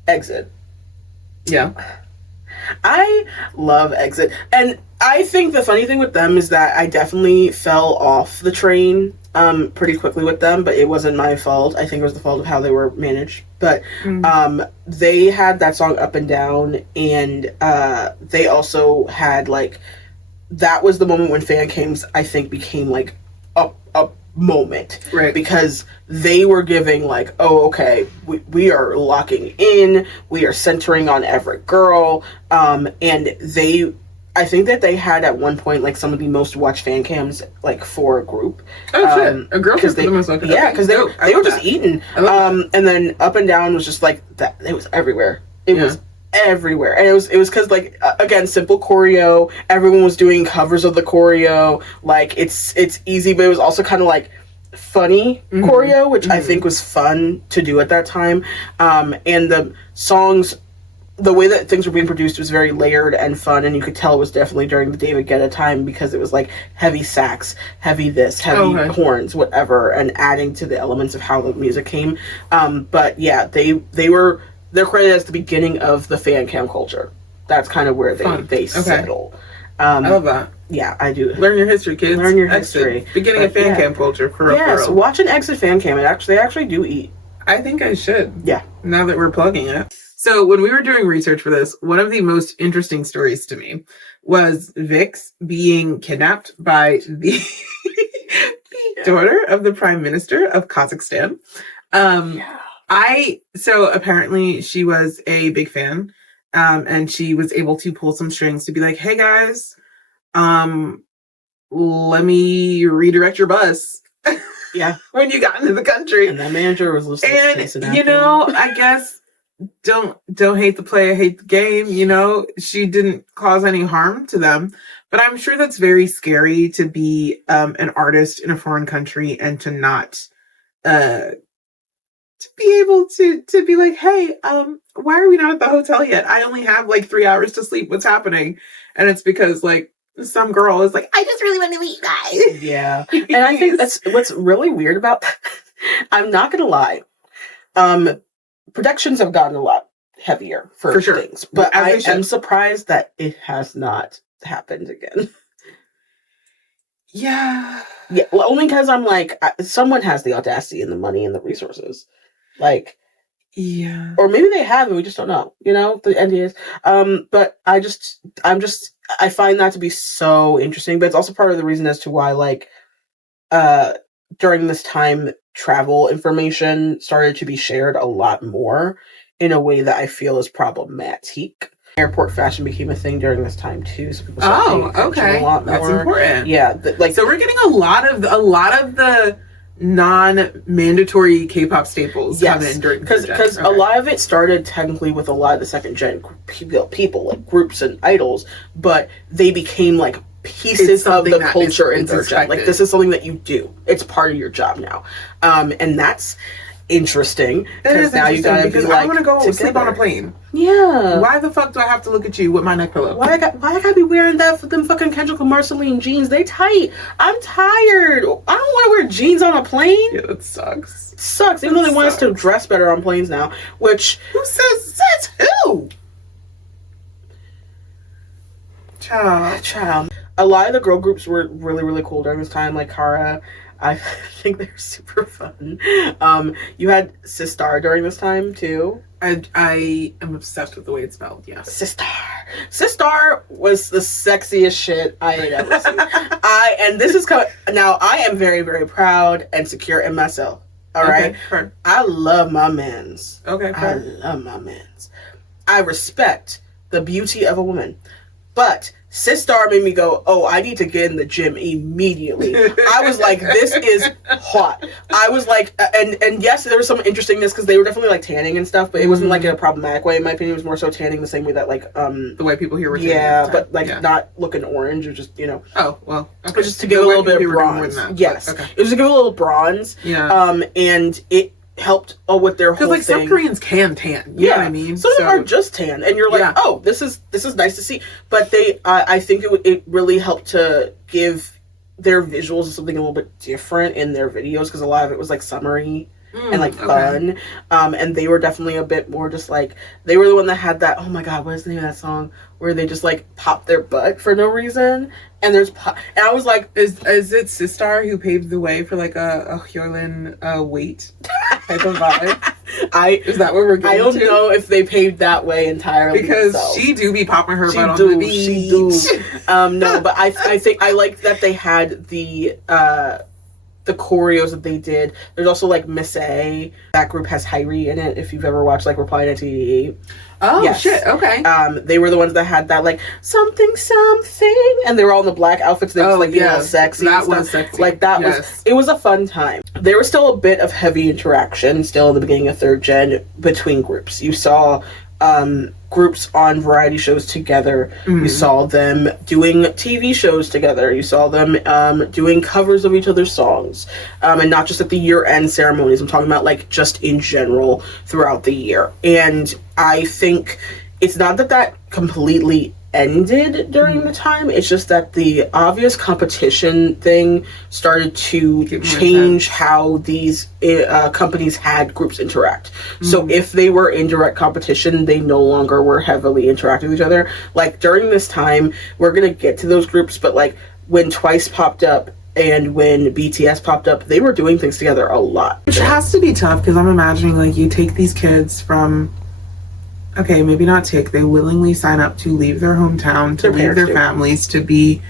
EXID. Yeah. I love EXID. And I think the funny thing with them is that I definitely fell off the train pretty quickly with them, but it wasn't my fault. I think it was the fault of how they were managed. But they had that song Up and Down, and they also had like, that was the moment when fan cams, I think, became like a moment, right? Because they were giving like, oh, okay, we are locking in, we are centering on every girl, and I think that they had at one point like some of the most watched fan cams like for a group. Oh shit, a girl because they because they were just eating. And then Up and Down was just like that. It was everywhere. It was everywhere, and it was because like again, simple choreo. Everyone was doing covers of the choreo. Like it's easy, but it was also kind of like funny choreo, which I think was fun to do at that time. And the songs, the way that things were being produced was very layered and fun, and you could tell it was definitely during the David Guetta time because it was like heavy sax, heavy this, heavy horns, whatever, and adding to the elements of how the music came. But yeah, they're credited as the beginning of the fan cam culture. That's kind of where they settle. I love that. Yeah, I do. Learn your history, kids. Learn your history. Beginning of fan cam culture, for real. Yes, watch an EXID fan cam. They actually do eat. I think I should. Yeah. Now that we're plugging it. So when we were doing research for this, one of the most interesting stories to me was Vix being kidnapped by the daughter of the Prime Minister of Kazakhstan. So apparently she was a big fan, and she was able to pull some strings to be like, hey guys, let me redirect your bus. Yeah. When you got into the country. And that manager was listening. And, you know, I guess don't hate the player, hate the game. You know, she didn't cause any harm to them. But I'm sure that's very scary to be an artist in a foreign country and to not to be able to be like, hey, why are we not at the hotel yet? I only have like 3 hours to sleep. What's happening? And it's because like some girl is like, I just really want to meet you guys. Yeah. And I think that's what's really weird about that. I'm not gonna lie. Productions have gotten a lot heavier for sure. Things. But I am surprised that it has not happened again. Yeah. Yeah. Well, only because I'm like, someone has the audacity and the money and the resources. Like, yeah. Or maybe they have and we just don't know, you know, the NDAs. But I find that to be so interesting, but it's also part of the reason as to why, like, during this time, travel information started to be shared a lot more in a way that I feel is problematic. Airport fashion became a thing during this time too, so people started paying attention a lot more. That's important. Yeah, so we're getting a lot of the non-mandatory K-pop staples come in during because a lot of it started technically with a lot of the second gen people like groups and idols, but they became like pieces of the culture in third gen. Like, this is something that you do. It's part of your job now, and that's interesting because now you gotta be like, I want to go sleep on a plane. Yeah. Why the fuck do I have to look at you with my neck pillow? Why I gotta be wearing that for them fucking Kendrick Lamar Celine jeans? They tight. I'm tired. I don't want to wear jeans on a plane. Yeah, that sucks. It sucks. Even though they want us to dress better on planes now, which who says who? Child. A lot of the girl groups were really, really cool during this time, like Kara. I think they're super fun. You had Sistar during this time too. I am obsessed with the way it's spelled. Yes, Sistar was the sexiest shit I had ever seen. And this is now I am very, very proud and secure in myself. All right, I love my mans. Okay, I love my mans. I respect the beauty of a woman, but Sistar made me go, oh, I need to get in the gym immediately. I was like, this is hot. I was like, and yes, there was some interestingness because they were definitely like tanning and stuff, but it wasn't like in a problematic way. In my opinion, it was more so tanning the same way that like the white people here were tanning. Yeah, but like not looking orange or just, you know. Oh, well. Okay. Just to give a little bit of bronze. Yes. Okay. It was to give a little bronze. Yeah. And it helped with their whole thing. Because like some Koreans can tan. You know what I mean? Some of them are just tan, and you're like, oh, this is nice to see. But I think it really helped to give their visuals something a little bit different in their videos because a lot of it was like summery and like fun. And they were definitely a bit more just like, they were the one that had that, oh my god, what is the name of that song where they just like pop their butt for no reason. And and I was like, is it Sistar who paved the way for like a Hyolyn weight type of vibe? Is that what we're getting I don't know if they paved that way entirely because she do be popping her butt on the beach. She do. No, but I think I like that they had the choreos that they did. There's also like Miss A. That group has Hyrie in it. If you've ever watched like Reply 1988. Oh yes. Shit! Okay. They were the ones that had that like something, and they were all in the black outfits. They were like being all sexy. That was sexy. Like that was. It was a fun time. There was still a bit of heavy interaction still in the beginning of third gen between groups. You saw groups on variety shows together. You saw them doing TV shows together. You saw them doing covers of each other's songs, and not just at the year-end ceremonies. I'm talking about like just in general throughout the year. And I think it's not that completely ended during the time. It's just that the obvious competition thing started to change how these companies had groups interact. So if they were in direct competition, they no longer were heavily interacting with each other. Like during this time, we're gonna get to those groups, but like when Twice popped up and when BTS popped up, they were doing things together a lot. Which has to be tough, because I'm imagining like you take these kids from, okay, maybe not take, they willingly sign up to leave their hometown, to leave their families, to be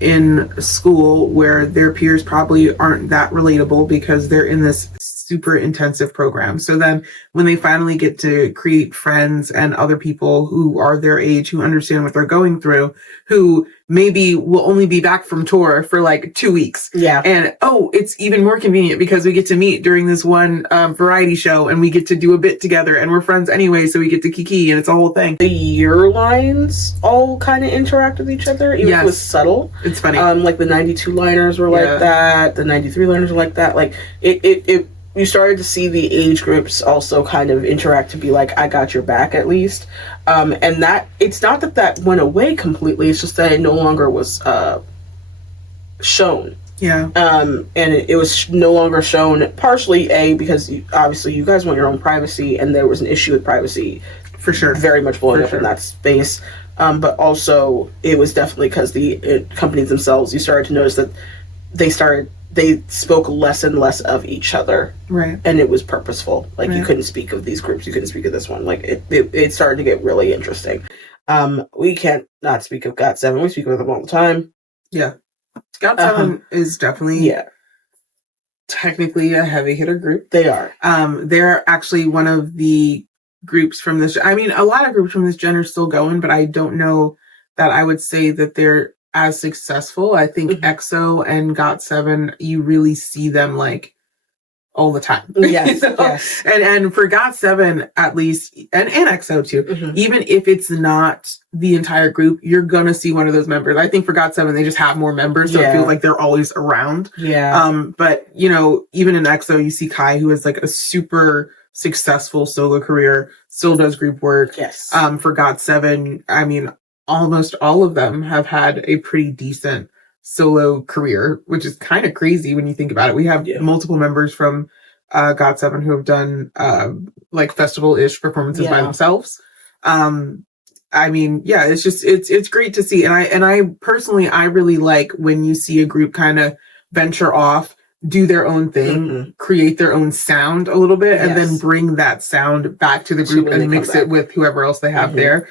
in school where their peers probably aren't that relatable because they're in this super intensive program. So then when they finally get to create friends and other people who are their age, who understand what they're going through, who maybe will only be back from tour for like 2 weeks. Yeah. And it's even more convenient because we get to meet during this one variety show, and we get to do a bit together, and we're friends anyway, so we get to kiki, and it's a whole thing. The year lines all kind of interact with each other, even if it was subtle. It's funny. Like the 92 liners were like that, the 93 liners were like that. Like it you started to see the age groups also kind of interact to be like, I got your back at least. And that, it's not that went away completely, it's just that it no longer was shown. Yeah. And it was no longer shown, partially because obviously you guys want your own privacy, and there was an issue with privacy for sure, very much blowing up in that space. But also it was definitely because the companies themselves, you started to notice that they spoke less and less of each other. Right. And it was purposeful. Like you couldn't speak of these groups, you couldn't speak of this one. Like it started to get really interesting. We can't not speak of GOT7. We speak of them all the time. Yeah. GOT7 is definitely technically a heavy hitter group. They are. They're actually one of the groups from this. I mean, a lot of groups from this gen are still going, but I don't know that I would say that they're as successful. I think EXO and GOT7, you really see them like all the time. Yes, you know? yes. And for GOT7 at least, and EXO too, even if it's not the entire group, you're gonna see one of those members. I think for GOT7 they just have more members, so it feels like they're always around. Yeah. But you know, even in EXO, you see Kai, who has like a super successful solo career, still does group work. Yes. For GOT7, I mean, almost all of them have had a pretty decent solo career, which is kind of crazy when you think about it. We have multiple members from GOT7 who have done like festival-ish performances by themselves. I mean, it's just it's great to see, and I personally, I really like when you see a group kind of venture off, do their own thing, create their own sound a little bit, and then bring that sound back to the group and mix it with whoever else they have there.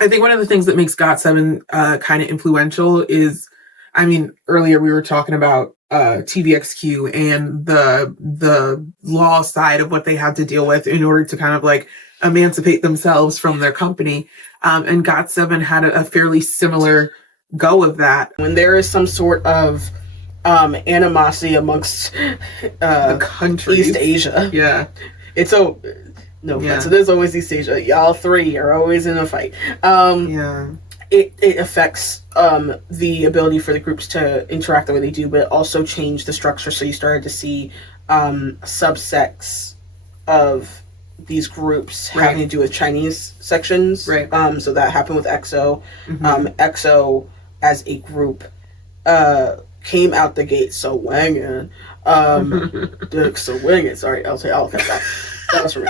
I think one of the things that makes GOT7 kind of influential is, I mean, earlier we were talking about TVXQ and the law side of what they had to deal with in order to kind of like emancipate themselves from their company. And GOT7 had a fairly similar go of that. When there is some sort of animosity amongst the countries, East Asia. Yeah. It's so... No offense. So there's always East Asia. Y'all three are always in a fight. It affects the ability for the groups to interact the way they do, but it also changed the structure. So you started to see subsects of these groups having to do with Chinese sections. Right. So that happened with EXO. EXO as a group came out the gate so wangin'. So wangin'. Sorry, I'll cut that. That was for me.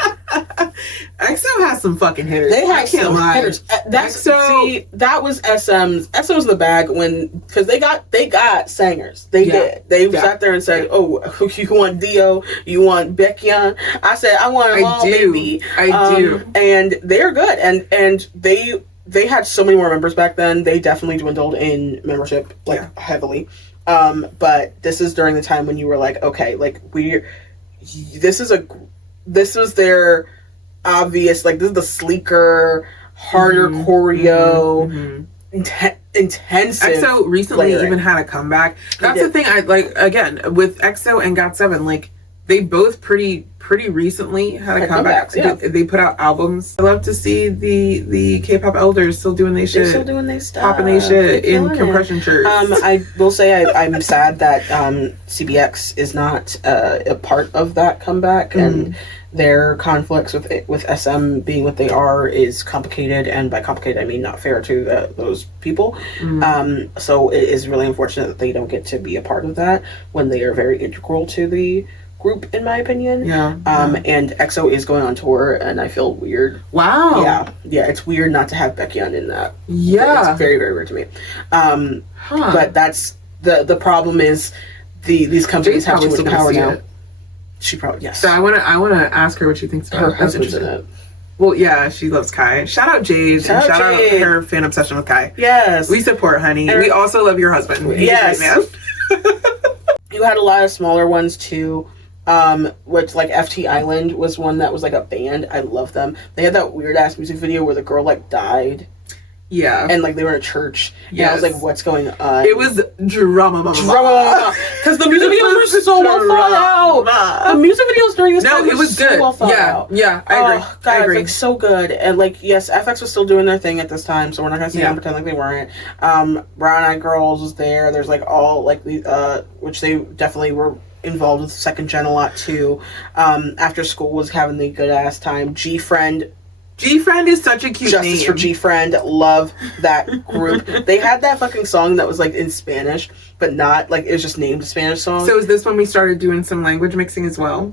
EXO has some fucking hitters. They had some hitters. That was SM's. SM was the bag because they got singers. They did. They sat there and said, "Oh, you want Dio? You want Baekhyun?" I said, "I want them all, baby." I do. And they're good. And they had so many more members back then. They definitely dwindled in membership heavily. But this is during the time when you were like, okay, like this was their obvious, like, this is the sleeker, harder choreo, intensive. EXO recently even had a comeback. That's the thing I like, again, with EXO and GOT7, like, they both pretty recently had a comeback. Yeah. They put out albums. I love to see the K-pop elders still doing their shit. They're still doing their stuff. Popping their shit in compression shirts. I will say I'm sad that CBX is not a part of that comeback, and their conflicts with SM being what they are is complicated, and by complicated I mean not fair to those people. So it is really unfortunate that they don't get to be a part of that when they are very integral to the group, in my opinion. And EXO is going on tour, and I feel weird. Wow. Yeah, it's weird not to have Baekhyun in that. Yeah, it's very, very weird to me. But that's the problem is these companies have too much power now. She probably, yes. So I wanna ask her what she thinks about her husband's in it. Well, yeah, she loves Kai. Shout out Jade. Shout out her fan obsession with Kai. Yes. We support, honey. We also love your husband. Yes. He's a great man. You had a lot of smaller ones too. Which like FT Island was one that was like a band. I love them. They had that weird ass music video where the girl like died. Yeah. And like they were in a church. Yeah. I was like, what's going on? It was drama. Because the music videos were so well thought out. The music videos during this time it was so good. Well thought out. Yeah, I agree. Oh, God, I agree. It's like so good. And like, yes, FX was still doing their thing at this time, so we're not gonna sit here and pretend like they weren't. Brown Eyed Girls was there. There's like all like the which they definitely were involved with second gen a lot too. After School was having the good ass time. G-Friend is such a cute Justice name. for G-Friend. Love that group. They had that fucking song that was like in Spanish, but not like it was just named a Spanish song. So is this when we started doing some language mixing as well?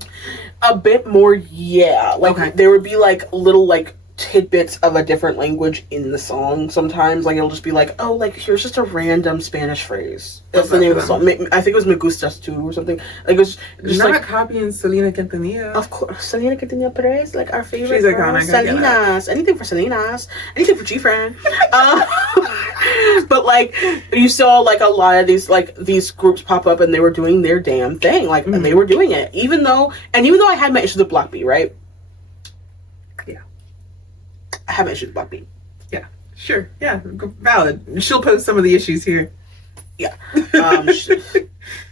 A bit more, yeah. Like there would be like little like tidbits of a different language in the song sometimes. Like it'll just be like, oh, like here's just a random Spanish phrase. That's the name of the song. I think it was Me Gustas too or something. Like it was just not like copying Selena Quintanilla. Of course, Selena Quintanilla Perez, like our favorite. She's iconic. Selena's, anything for Selena's, anything for G-Friend. But like you saw like a lot of these groups pop up and they were doing their damn thing. Like they were doing it, even though I had my issues with Block B, right? I have issues with Block B. Yeah, sure. Yeah, valid. She'll post some of the issues here. Yeah.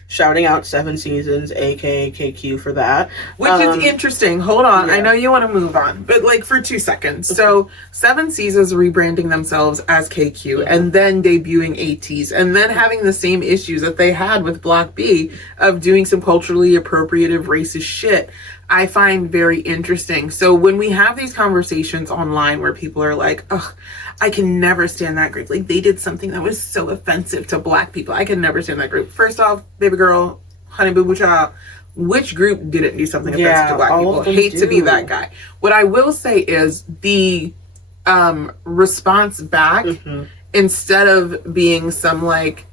Shouting out 7 Seasons, aka KQ, for that. Which is interesting. Hold on. I know you want to move on, but like for 2 seconds. So 7 Seasons rebranding themselves as KQ and then debuting ATs and then having the same issues that they had with Block B of doing some culturally appropriative racist shit. I find very interesting. So when we have these conversations online where people are like, ugh, I can never stand that group. Like they did something that was so offensive to black people. I can never stand that group. First off, baby girl, honey boo boo child, which group didn't do something offensive to black people? Hate to be that guy. What I will say is the response back, instead of being some like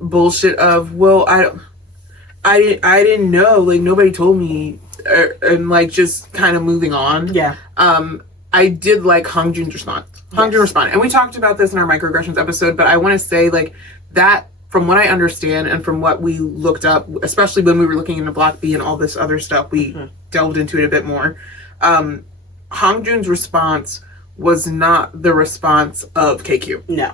bullshit of, well, I didn't know, like nobody told me, and like just kind of moving on. Yeah. I did like Hongjoon's response. Hongjoon responded, and we talked about this in our microaggressions episode. But I want to say like that, from what I understand and from what we looked up, especially when we were looking into Block B and all this other stuff, we delved into it a bit more. Hongjoon's response was not the response of KQ. No,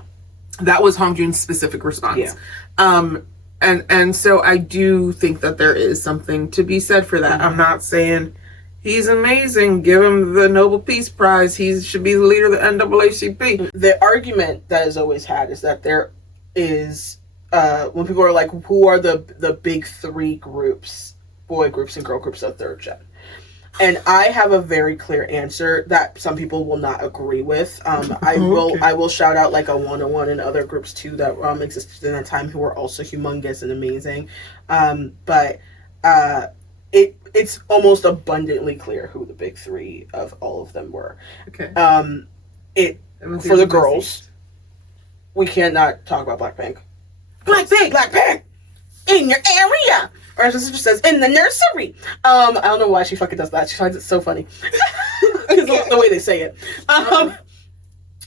that was Hongjoon's specific response. Yeah. And so I do think that there is something to be said for that. I'm not saying he's amazing, give him the Nobel Peace Prize, he should be the leader of the NAACP. The argument that is always had is that there is, when people are like, who are the big 3 groups, boy groups and girl groups of 3rd gen? And I have a very clear answer that some people will not agree with. I will shout out like a 101 and other groups too that existed in that time who were also humongous and amazing. But it's almost abundantly clear who the big 3 of all of them were. Okay. For the girls, we cannot talk about Blackpink. Blackpink in your area. Or as the sister says, in the nursery. I don't know why she fucking does that. She finds it so funny. Because the way they say it.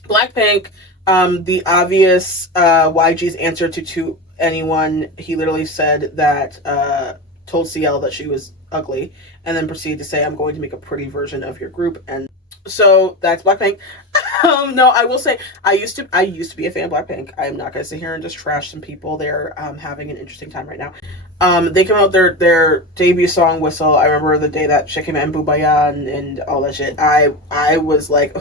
Blackpink, the obvious YG's answer to anyone, he literally said that, told CL that she was ugly, and then proceeded to say, I'm going to make a pretty version of your group. And so that's Blackpink. No, I will say I used to be a fan of Blackpink. I'm not gonna sit here and just trash some people. They're having an interesting time right now. They came out their debut song "Whistle." I remember the day that shit came out and Bubaya and all that shit. I was like,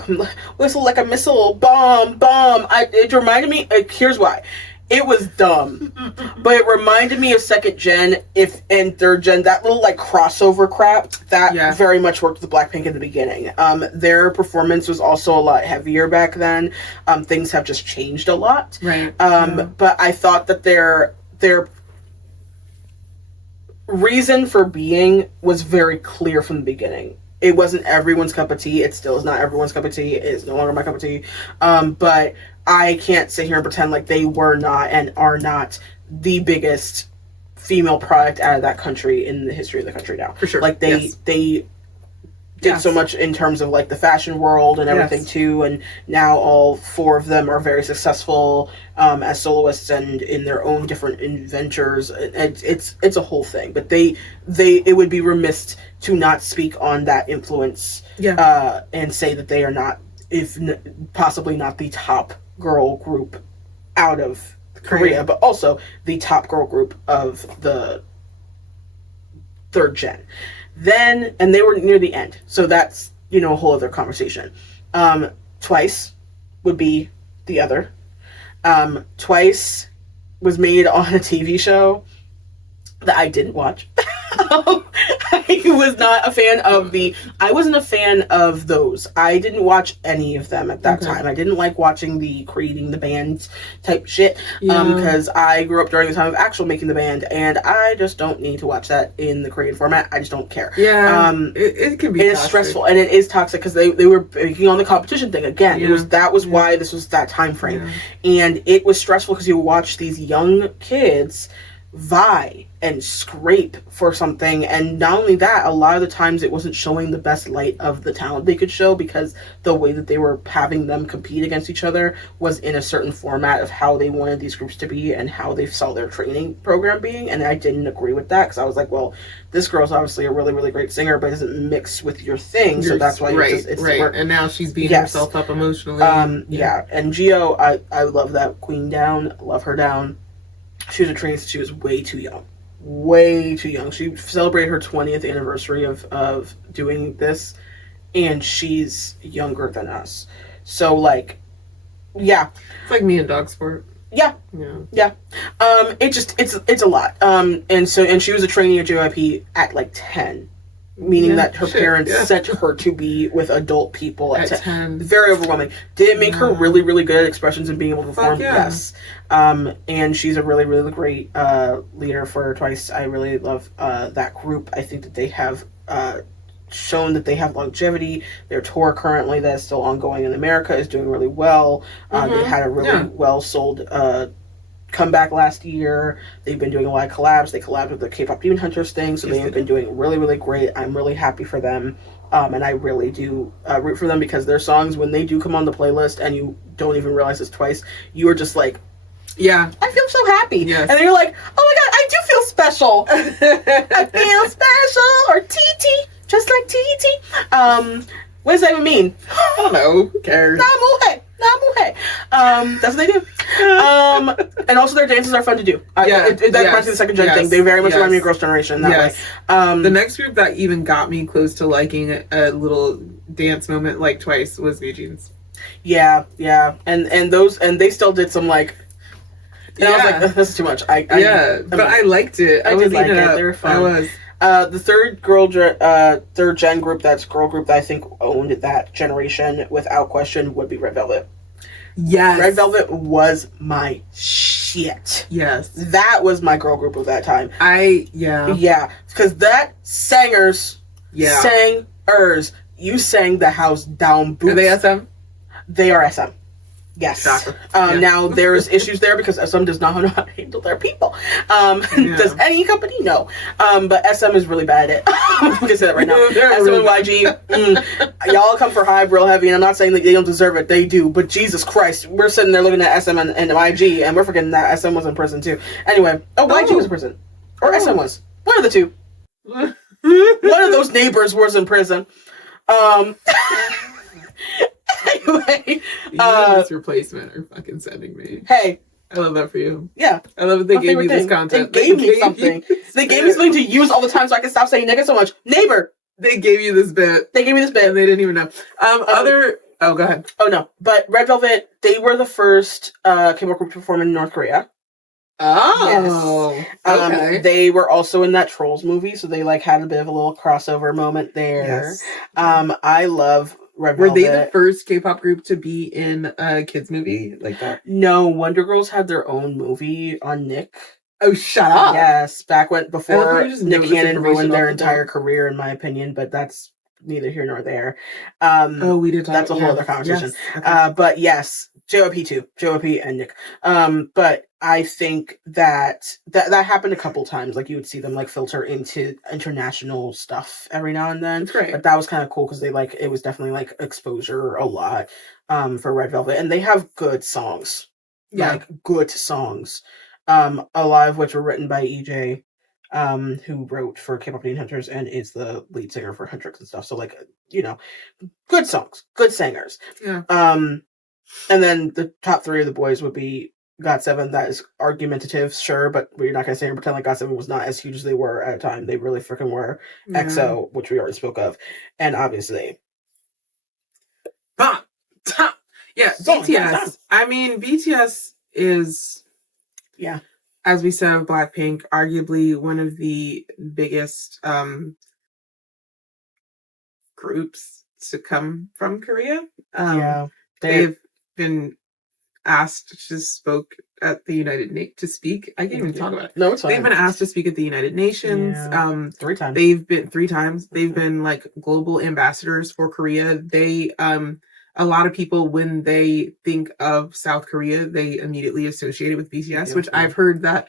whistle like a missile, bomb. It reminded me. Here's why. It was dumb, but it reminded me of second gen and third gen, that little like crossover crap that very much worked with Blackpink in the beginning. Their performance was also a lot heavier back then. Things have just changed a lot. Right. But I thought that their reason for being was very clear from the beginning. It wasn't everyone's cup of tea. It still is not everyone's cup of tea. It is no longer my cup of tea. But I can't sit here and pretend like they were not and are not the biggest female product out of that country in the history of the country now. For sure. Like they did so much in terms of like the fashion world and everything too, and now all four of them are very successful as soloists and in their own different adventures. It's a whole thing, but it would be remiss to not speak on that influence and say that they are not, possibly not the top girl group out of Korea, but also the top girl group of the third gen. Then, and they were near the end, so that's, a whole other conversation. Twice would be the other. Twice was made on a TV show that I didn't watch. I was not a fan of I wasn't a fan of those. I didn't watch any of them at that time. I didn't like watching the creating the band type shit because I grew up during the time of actual making the band, and I just don't need to watch that in the creative format. I just don't care. Yeah, it can be and it's stressful, and it is toxic because they were making on the competition thing again. That was why this was that time frame, and it was stressful because you watch these young kids vie and scrape for something, and not only that, a lot of the times it wasn't showing the best light of the talent they could show because the way that they were having them compete against each other was in a certain format of how they wanted these groups to be and how they saw their training program being, and I didn't agree with that because I was like, well, this girl's obviously a really, really great singer, but it doesn't mix with your thing, so that's why it's and now she's beating herself up emotionally. And Gio, I love that queen down, love her down. She was a trainee since she was way too young. Way too young. She celebrated her 20th anniversary of doing this, and she's younger than us. So, like, yeah. It's like me in dog sport. Yeah. It's a lot. And she was a trainee at JYP at, like, 10. Meaning that her parents sent her to be with adult people at 10. Very overwhelming. Did it make her really, really good at expressions and being able to perform? Yes. And she's a really, really great leader for Twice. I really love that group. I think that they have shown that they have longevity. Their tour currently that is still ongoing in America is doing really well. They had a really well-sold comeback last year. They've been doing a lot of collabs. They collabed with the K-pop Demon Hunters thing, so they've been doing really, really great. I'm really happy for them, and I really do root for them because their songs, when they do come on the playlist and you don't even realize it's Twice, you are just like, I feel so happy. And then you're like, oh my god, I do feel special. I feel special, or TT, just like TT. What does that even mean? I don't know. Who cares? That's what they do. And also their dances are fun to do. That reminds me of the second gen thing. They very much remind me of Girls' Generation in that way. The next group that even got me close to liking a little dance moment like Twice was New Jeans. Yeah. And they still did some like. And I was like, this is too much. But I liked it. I did like it. They were fun. I was. The third gen group, that's girl group that I think owned that generation without question would be Red Velvet. Yes. Red Velvet was my shit. Yes. That was my girl group of that time. Yeah. Because that sangers. You sang the house down boots. Are they SM? They are SM. Yes. Now there's issues there because SM does not know how to handle their people. Does any company? No. But SM is really bad at it. We can say that right now. SM and YG, y'all come for Hive real heavy, and I'm not saying that they don't deserve it. They do. But Jesus Christ, we're sitting there looking at SM and YG, and we're forgetting that SM was in prison too. Anyway, YG was in prison. Or SM was. One of the two. One of those neighbors was in prison. Anyway, You and this replacement are fucking sending me. hey, I love that for you. yeah. I love that they My gave you favorite this thing. content. They gave me something. They gave me something to use all the time so I can stop saying nigga so much. Neighbor. They gave you this bit. They gave me this And bit. they didn't even know. Oh, go ahead. Oh no, but Red Velvet, they were the first K-pop group to perform in North Korea. Oh, okay. They were also in that Trolls movie, so they like had a bit of a little crossover moment there. Yes. I love Red Were Velvet. they the first K-pop group to be in a kids movie like that? No, Wonder Girls had their own movie on Nick. Oh, shut up! Yes, back before you just Nick know this Cannon information ruined their off the entire top. career, in my opinion. But that's neither here nor there. We did. That's a whole other conversation. Yes. Okay. But yes, JYP too, JYP and Nick. But I think that happened a couple times. Like you would see them like filter into international stuff every now and then. That's right. But that was kind of cool because it was definitely like exposure a lot for Red Velvet, and they have good songs. Yeah. Like good songs. A lot of which were written by EJ, who wrote for K-pop Demon Hunters and is the lead singer for Huntrix and stuff. So like, good songs, good singers. Yeah. And then the top three of the boys would be GOT7. That is argumentative, sure, but we're not gonna sit here and pretend like GOT7 was not as huge as they were at a time. They really freaking were. Yeah. EXO, which we already spoke of, and obviously, BTS. I mean, BTS is, as we said of Blackpink, arguably one of the biggest groups to come from Korea. They've been asked to spoke at the to speak. I can't even talk about it. No, it's fine. They've been asked to speak at the United Nations. 3 times. They've been 3 times. They've been like global ambassadors for Korea. They a lot of people, when they think of South Korea, they immediately associate it with BTS, which I've heard that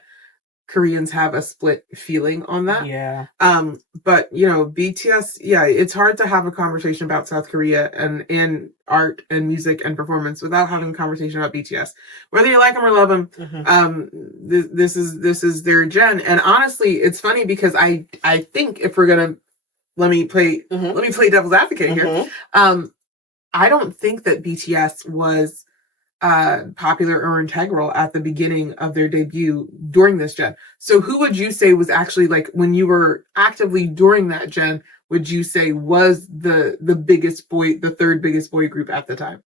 Koreans have a split feeling on that. Yeah. But BTS, it's hard to have a conversation about South Korea and in art and music and performance without having a conversation about BTS. Whether you like them or love them, this is their gen. And honestly, it's funny because I think if we're gonna let me play devil's advocate here. I don't think that BTS was popular or integral at the beginning of their debut during this gen. So who would you say was actually, like, when you were actively during that gen, would you say was the biggest boy, the third biggest boy group at the time?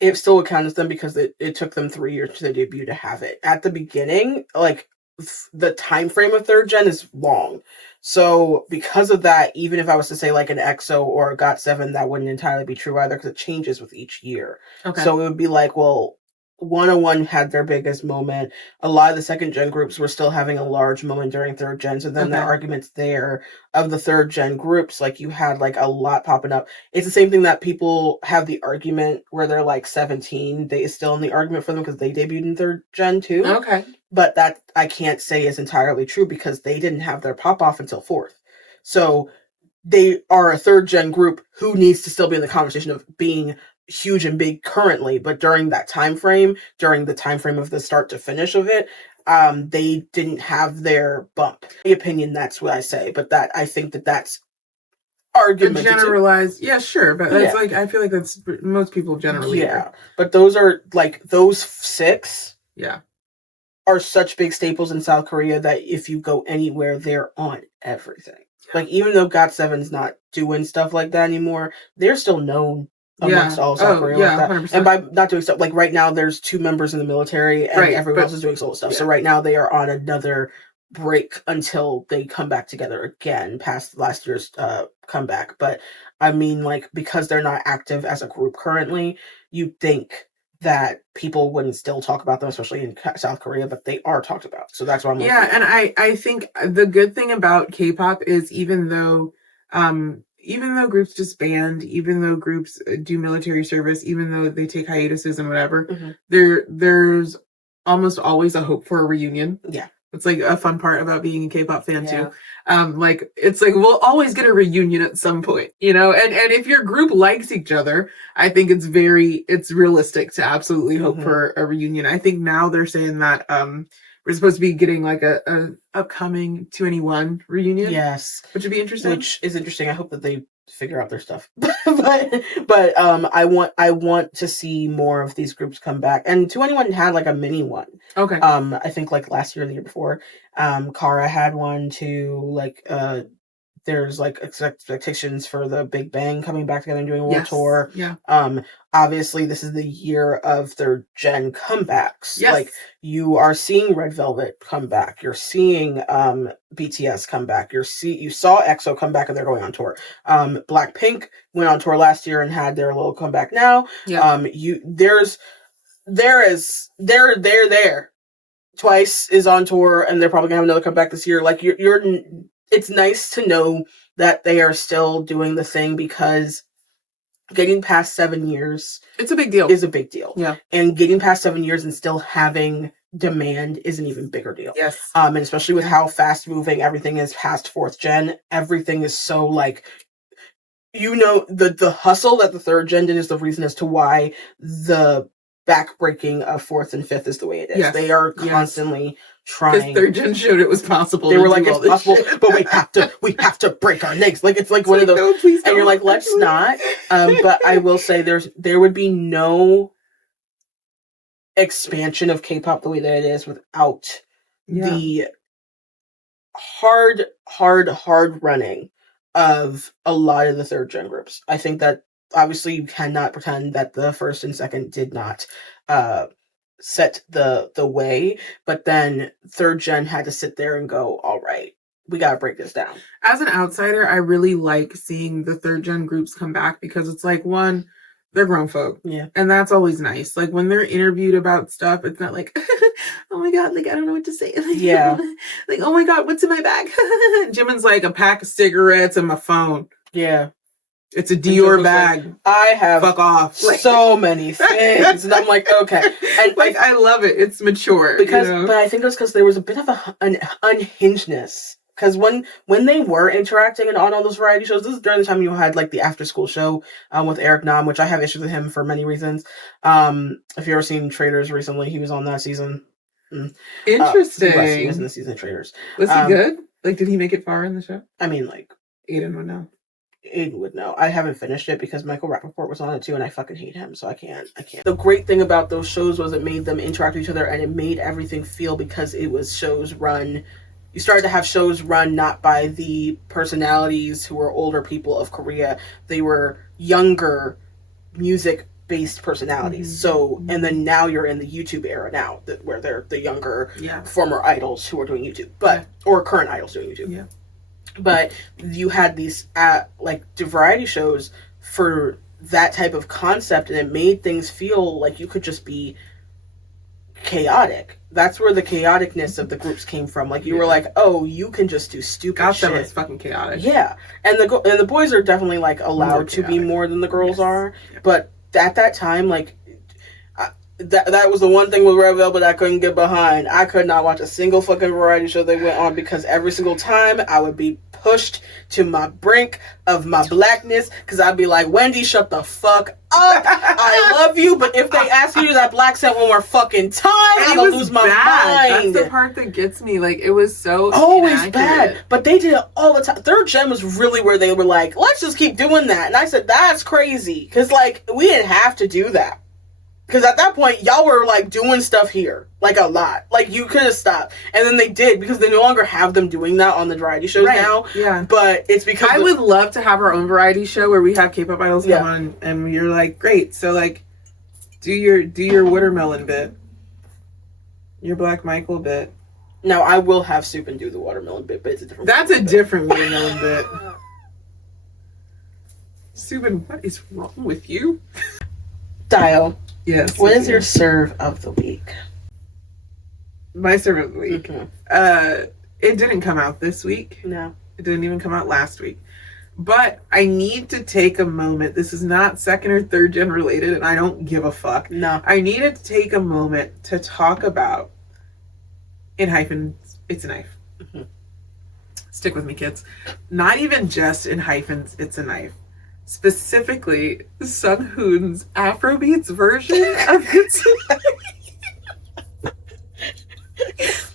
It still would count as them because it took them 3 years to their debut to have it. At the beginning, like, the time frame of third gen is long. So because of that, even if I was to say like an EXO or a GOT7, that wouldn't entirely be true either because it changes with each year. Okay. So it would be like, well, 101 had their biggest moment. A lot of the second gen groups were still having a large moment during third gen. So then the arguments there of the third gen groups, like you had like a lot popping up. It's the same thing that people have the argument where they're like 17. They is still in the argument for them because they debuted in third gen too. Okay. But that I can't say is entirely true because they didn't have their pop off until fourth. So they are a third gen group who needs to still be in the conversation of being huge and big currently, but during that time frame, during the time frame of the start to finish of it, they didn't have their bump. In my opinion, that's what I say, but that I think that's argumentative. Generalized, yeah, sure, but it's like I feel like that's most people generally. Yeah, but those are like those 6. Yeah. Are such big staples in South Korea that if you go anywhere, they're on everything. Like, even though GOT7's not doing stuff like that anymore, they're still known amongst all South Korea like that. 100%. And by not doing stuff, like right now, there's 2 members in the military and everyone else is doing solo stuff. Yeah. So right now they are on another break until they come back together again past last year's comeback. But I mean, like, because they're not active as a group currently, you'd think that people wouldn't still talk about them, especially in South Korea, but they are talked about. So that's why I'm like, and I think the good thing about K-pop is even though groups disband, even though groups do military service, even though they take hiatuses and whatever, there's almost always a hope for a reunion. Yeah. It's like a fun part about being a K-pop fan too. Like, it's like, we'll always get a reunion at some point, and if your group likes each other, I think it's realistic to absolutely hope for a reunion. I think now they're saying that, we're supposed to be getting like a upcoming 2NE1 reunion. Yes. Which would be interesting. Which is interesting. I hope that they figure out their stuff. but I want to see more of these groups come back. And 2NE1 had like a mini one. Okay. I think like last year or the year before. Kara had one too. Like there's like expectations for the Big Bang coming back together and doing a world tour. Yeah. Obviously this is the year of third gen comebacks. Yes. Like you are seeing Red Velvet come back. You're seeing BTS come back. You saw EXO come back and they're going on tour. Blackpink went on tour last year and had their little comeback now. Yeah. They're Twice is on tour and they're probably gonna have another comeback this year. Like it's nice to know that they are still doing the thing, because getting past 7 years it's a big deal. Is a big deal. Yeah. And getting past 7 years and still having demand is an even bigger deal. Yes. And especially with how fast moving everything is past fourth gen, everything is so like, the hustle that the third gen did is the reason as to why the backbreaking of fourth and fifth is the way it is. Yes. They are constantly trying. Because third gen showed it was possible. They were like, it's possible, but we have to break our legs. Like it's like one of those, no, please and you're like, let's not. But I will say there would be no expansion of K-pop the way that it is without the hard running of a lot of the third gen groups. I think that obviously you cannot pretend that the first and second did not set the way, but then third gen had to sit there and go, all right, we gotta break this down. As an outsider, I really like seeing the third gen groups come back, because it's like, one, they're grown folk. Yeah. And that's always nice. Like when they're interviewed about stuff, it's not like, oh my God, like I don't know what to say. Like, yeah. Like, oh my God, what's in my bag? Jimin's like, a pack of cigarettes and my phone. Yeah. It's a Dior bag. Like, I have fuck off. So many things. And I'm like, okay. And like I love it. It's mature. Because but I think it was because there was a bit of an unhingedness. Because when they were interacting and on all those variety shows, this is during the time you had like the after school show with Eric Nam, which I have issues with him for many reasons. If you've ever seen Traders recently, he was on that season. Interesting. He was in the season of Traders. Was he good? Like, did he make it far in the show? I mean, like, Aiden would know. Aiden would know. I haven't finished it because Michael Rappaport was on it too, and I fucking hate him, so I can't. The great thing about those shows was it made them interact with each other, and it made everything feel, because it was shows run. You started to have shows run not by the personalities who were older people of Korea. They were younger, music-based personalities. Mm-hmm. So, and then now you're in the YouTube era now, where they're the younger former idols who are doing YouTube, or current idols doing YouTube. Yeah. But you had these like variety shows for that type of concept, and it made things feel like you could just be chaotic. That's where the chaoticness of the groups came from. Like you were like, oh, you can just do stupid shit. It's fucking chaotic. Yeah, and the boys are definitely like allowed to be more than the girls are. Yeah. But at that time, like that was the one thing with Red Velvet I couldn't get behind. I could not watch a single fucking variety show they went on, because every single time I would be pushed to my brink of my blackness, because I'd be like, Wendy, shut the fuck up. I love you, but if they ask you to do that black scent one more fucking time, I'm gonna lose my mind. That's the part that gets me. Like, it was so always inaccurate. Bad, but they did it all the time. Third Gen was really where they were like, let's just keep doing that, and I said, that's crazy, because like we didn't have to do that. Because at that point, y'all were, like, doing stuff here. Like, a lot. Like, you could have stopped. And then they did, because they no longer have them doing that on the variety shows now. Yeah. But it's because... I would love to have our own variety show where we have K-pop idols come on, and you're like, great. So, like, do your watermelon bit. Your Black Michael bit. Now, I will have Soup and do the watermelon bit, but it's a different... That's a different watermelon bit. Subin, what is wrong with you? Dio. Yes. What is your serve of the week? My serve of the week. Mm-hmm. It didn't come out this week. No. It didn't even come out last week. But I need to take a moment. This is not second or third gen related, and I don't give a fuck. No. I needed to take a moment to talk about In Hyphens, It's a Knife. Mm-hmm. Stick with me, kids. Not even just In Hyphens, It's a Knife. Specifically, Sunghoon's Afrobeats version of It's a Knife.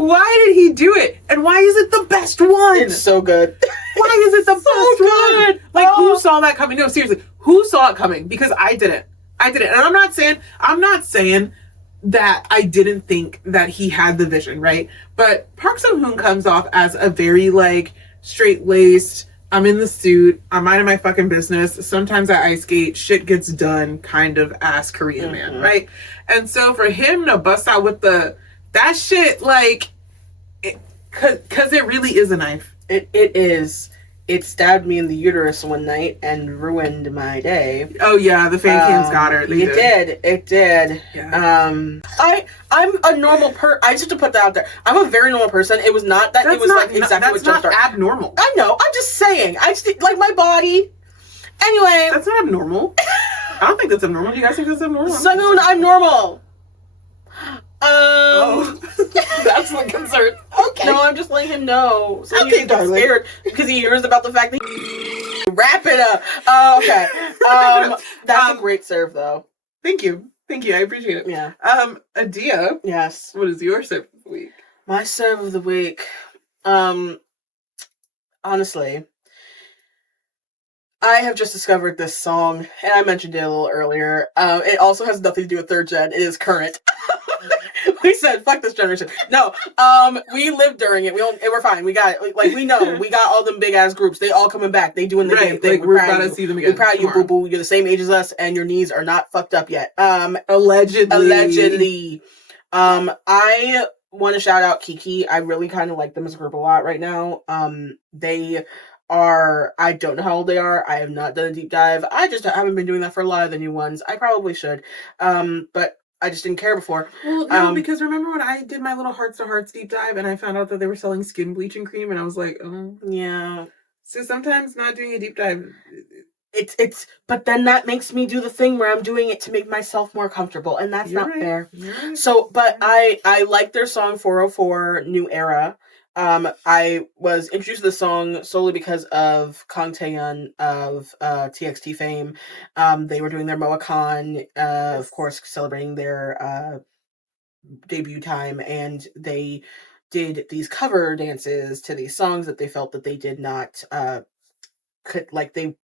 Why did he do it? And why is it the best one? It's so good. Why is it the best good. one? Like, who saw that coming? No, seriously, who saw it coming? Because I didn't. And I'm not saying that I didn't think that he had the vision, right? But Park Sung-hoon comes off as a very, like, straight-laced, I'm in the suit, I'm minding my fucking business, sometimes I ice skate, shit gets done kind of ass Korean man, right? And so for him to bust out with that shit, like, because it really is a knife. It is. It stabbed me in the uterus one night and ruined my day. Oh yeah, the fan cams got her. It did. Yeah. I'm a normal I just have to put that out there. I'm a very normal person. It was not that it was like exactly what That's not abnormal. I know. I'm just saying. I just like my body. Anyway, that's not abnormal. I don't think that's abnormal. Do you guys think that's abnormal? Sung-hoon, I'm normal. That's the concern. Okay. No, I'm just letting him know. So okay, he's darling. scared because he hears about the fact that wrap it up. Okay. That's a great serve though. Thank you. I appreciate it. Yeah. Adia. Yes. What is your serve of the week? My serve of the week. Honestly, I have just discovered this song, and I mentioned it a little earlier. It also has nothing to do with third gen. It is current. We said, fuck this generation. No, we lived during it. We're fine. We got it. Like, we know. We got all them big-ass groups. They all coming back. They doing the damn thing. Like, we're about to see them again. We're proud of you, boo-boo. You're the same age as us, and your knees are not fucked up yet. Allegedly. I want to shout out Kiki. I really kind of like them as a group a lot right now. They are, I don't know how old they are. I have not done a deep dive. I just haven't been doing that for a lot of the new ones. I probably should. But I just didn't care before. Well, no, because remember when I did my little Hearts to Hearts deep dive and I found out that they were selling skin bleaching cream and I was like, oh. Yeah. So sometimes not doing a deep dive. But then that makes me do the thing where I'm doing it to make myself more comfortable, and that's not fair. Right. So, but I like their song 404 New Era. I was introduced to the song solely because of Kang Taeyeon of TXT fame. They were doing their MoaCon, of course, celebrating their debut time, and they did these cover dances to these songs that they felt that they did not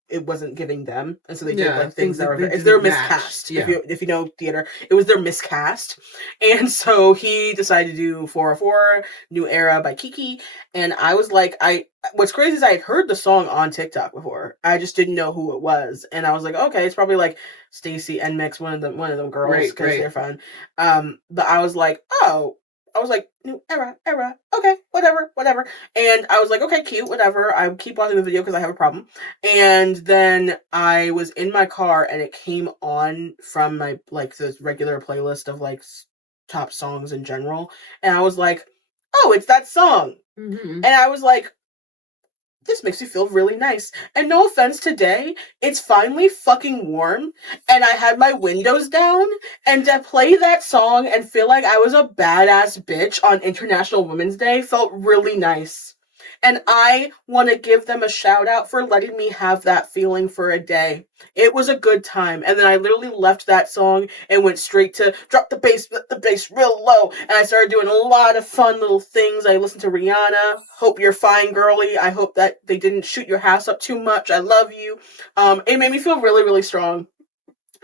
it wasn't giving them, and so they did like things that were they're miscast. Yeah. If you know theater, it was their miscast, and so he decided to do 404 New Era by Kiki, and I was like, what's crazy is I had heard the song on TikTok before, I just didn't know who it was, and I was like, okay, it's probably like Stacy and Mix, one of them girls, because they're fun. But I was like, New Era, okay, whatever. And I was like, okay, cute, whatever. I keep watching the video because I have a problem. And then I was in my car and it came on from my, like, the regular playlist of, like, top songs in general. And I was like, oh, it's that song. Mm-hmm. And I was like, this makes me feel really nice. And no offense today, it's finally fucking warm, and I had my windows down, and to play that song and feel like I was a badass bitch on International Women's Day felt really nice. And I want to give them a shout out for letting me have that feeling for a day. It was a good time. And then I literally left that song and went straight to drop the bass real low. And I started doing a lot of fun little things. I listened to Rihanna. Hope you're fine, girly. I hope that they didn't shoot your house up too much. I love you. It made me feel really, really strong.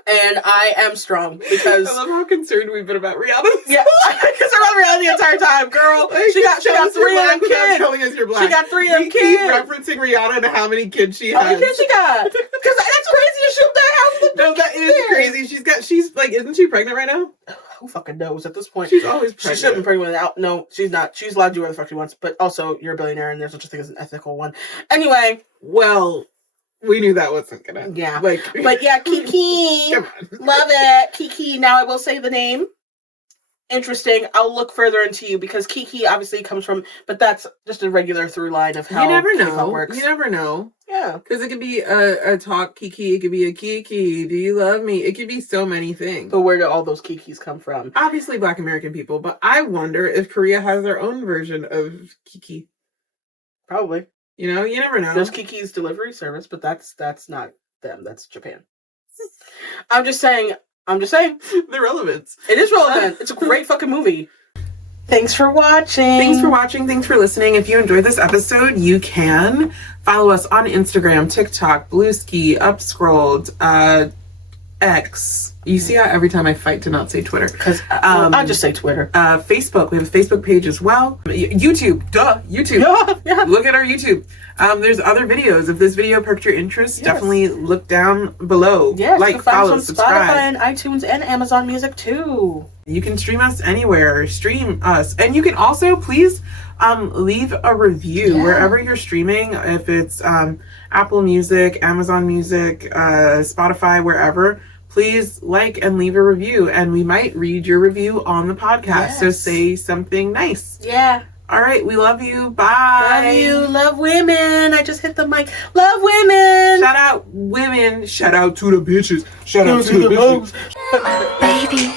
And I am strong because I love how concerned we've been about Rihanna. Yeah, because I'm about Rihanna the entire time, girl. She got 3 of them kids. Telling us you're black. She got 3 of them kids. Keep referencing Rihanna and how many kids she has. How many kids she got? Because that's crazy to shoot that house. No, that is crazy. She's like, isn't she pregnant right now? Who fucking knows at this point? She's always pregnant. She should have been pregnant without. No, she's not. She's allowed to do whatever the fuck she wants. But also, you're a billionaire, and there's such a thing as an ethical one. Anyway, well. We knew that wasn't gonna. Yeah. But yeah, Kiki. Come on. Love it. Kiki. Now I will say the name. Interesting. I'll look further into you because Kiki obviously comes from, but that's just a regular through line of how K-pop works. You never know. Yeah. Because it could be a talk Kiki. It could be a Kiki. Do you love me? It could be so many things. But where do all those Kikis come from? Obviously Black American people, but I wonder if Korea has their own version of Kiki. Probably. You know, you never know. There's Kiki's delivery service, but that's not them. That's Japan. I'm just saying. The relevance. It is relevant. It's a great fucking movie. Thanks for watching. Thanks for watching. Thanks for listening. If you enjoyed this episode, you can follow us on Instagram, TikTok, Bluesky, Upscrolled, X. You see how every time I fight to not say Twitter? Because I'll just say Twitter. Facebook. We have a Facebook page as well. YouTube. Duh. YouTube. Yeah. Look at our YouTube. There's other videos. If this video perked your interest, definitely look down below. Yeah, like, follow, subscribe. Spotify and iTunes and Amazon Music too. You can stream us anywhere. Stream us. And you can also please leave a review wherever you're streaming. If it's Apple Music, Amazon Music, Spotify, wherever. Please like and leave a review, and we might read your review on the podcast. Yes. So say something nice. Yeah. All right. We love you. Bye. Love you. Love women. I just hit the mic. Love women. Shout out women. Shout out to the bitches. Shout out to the bitches. Baby,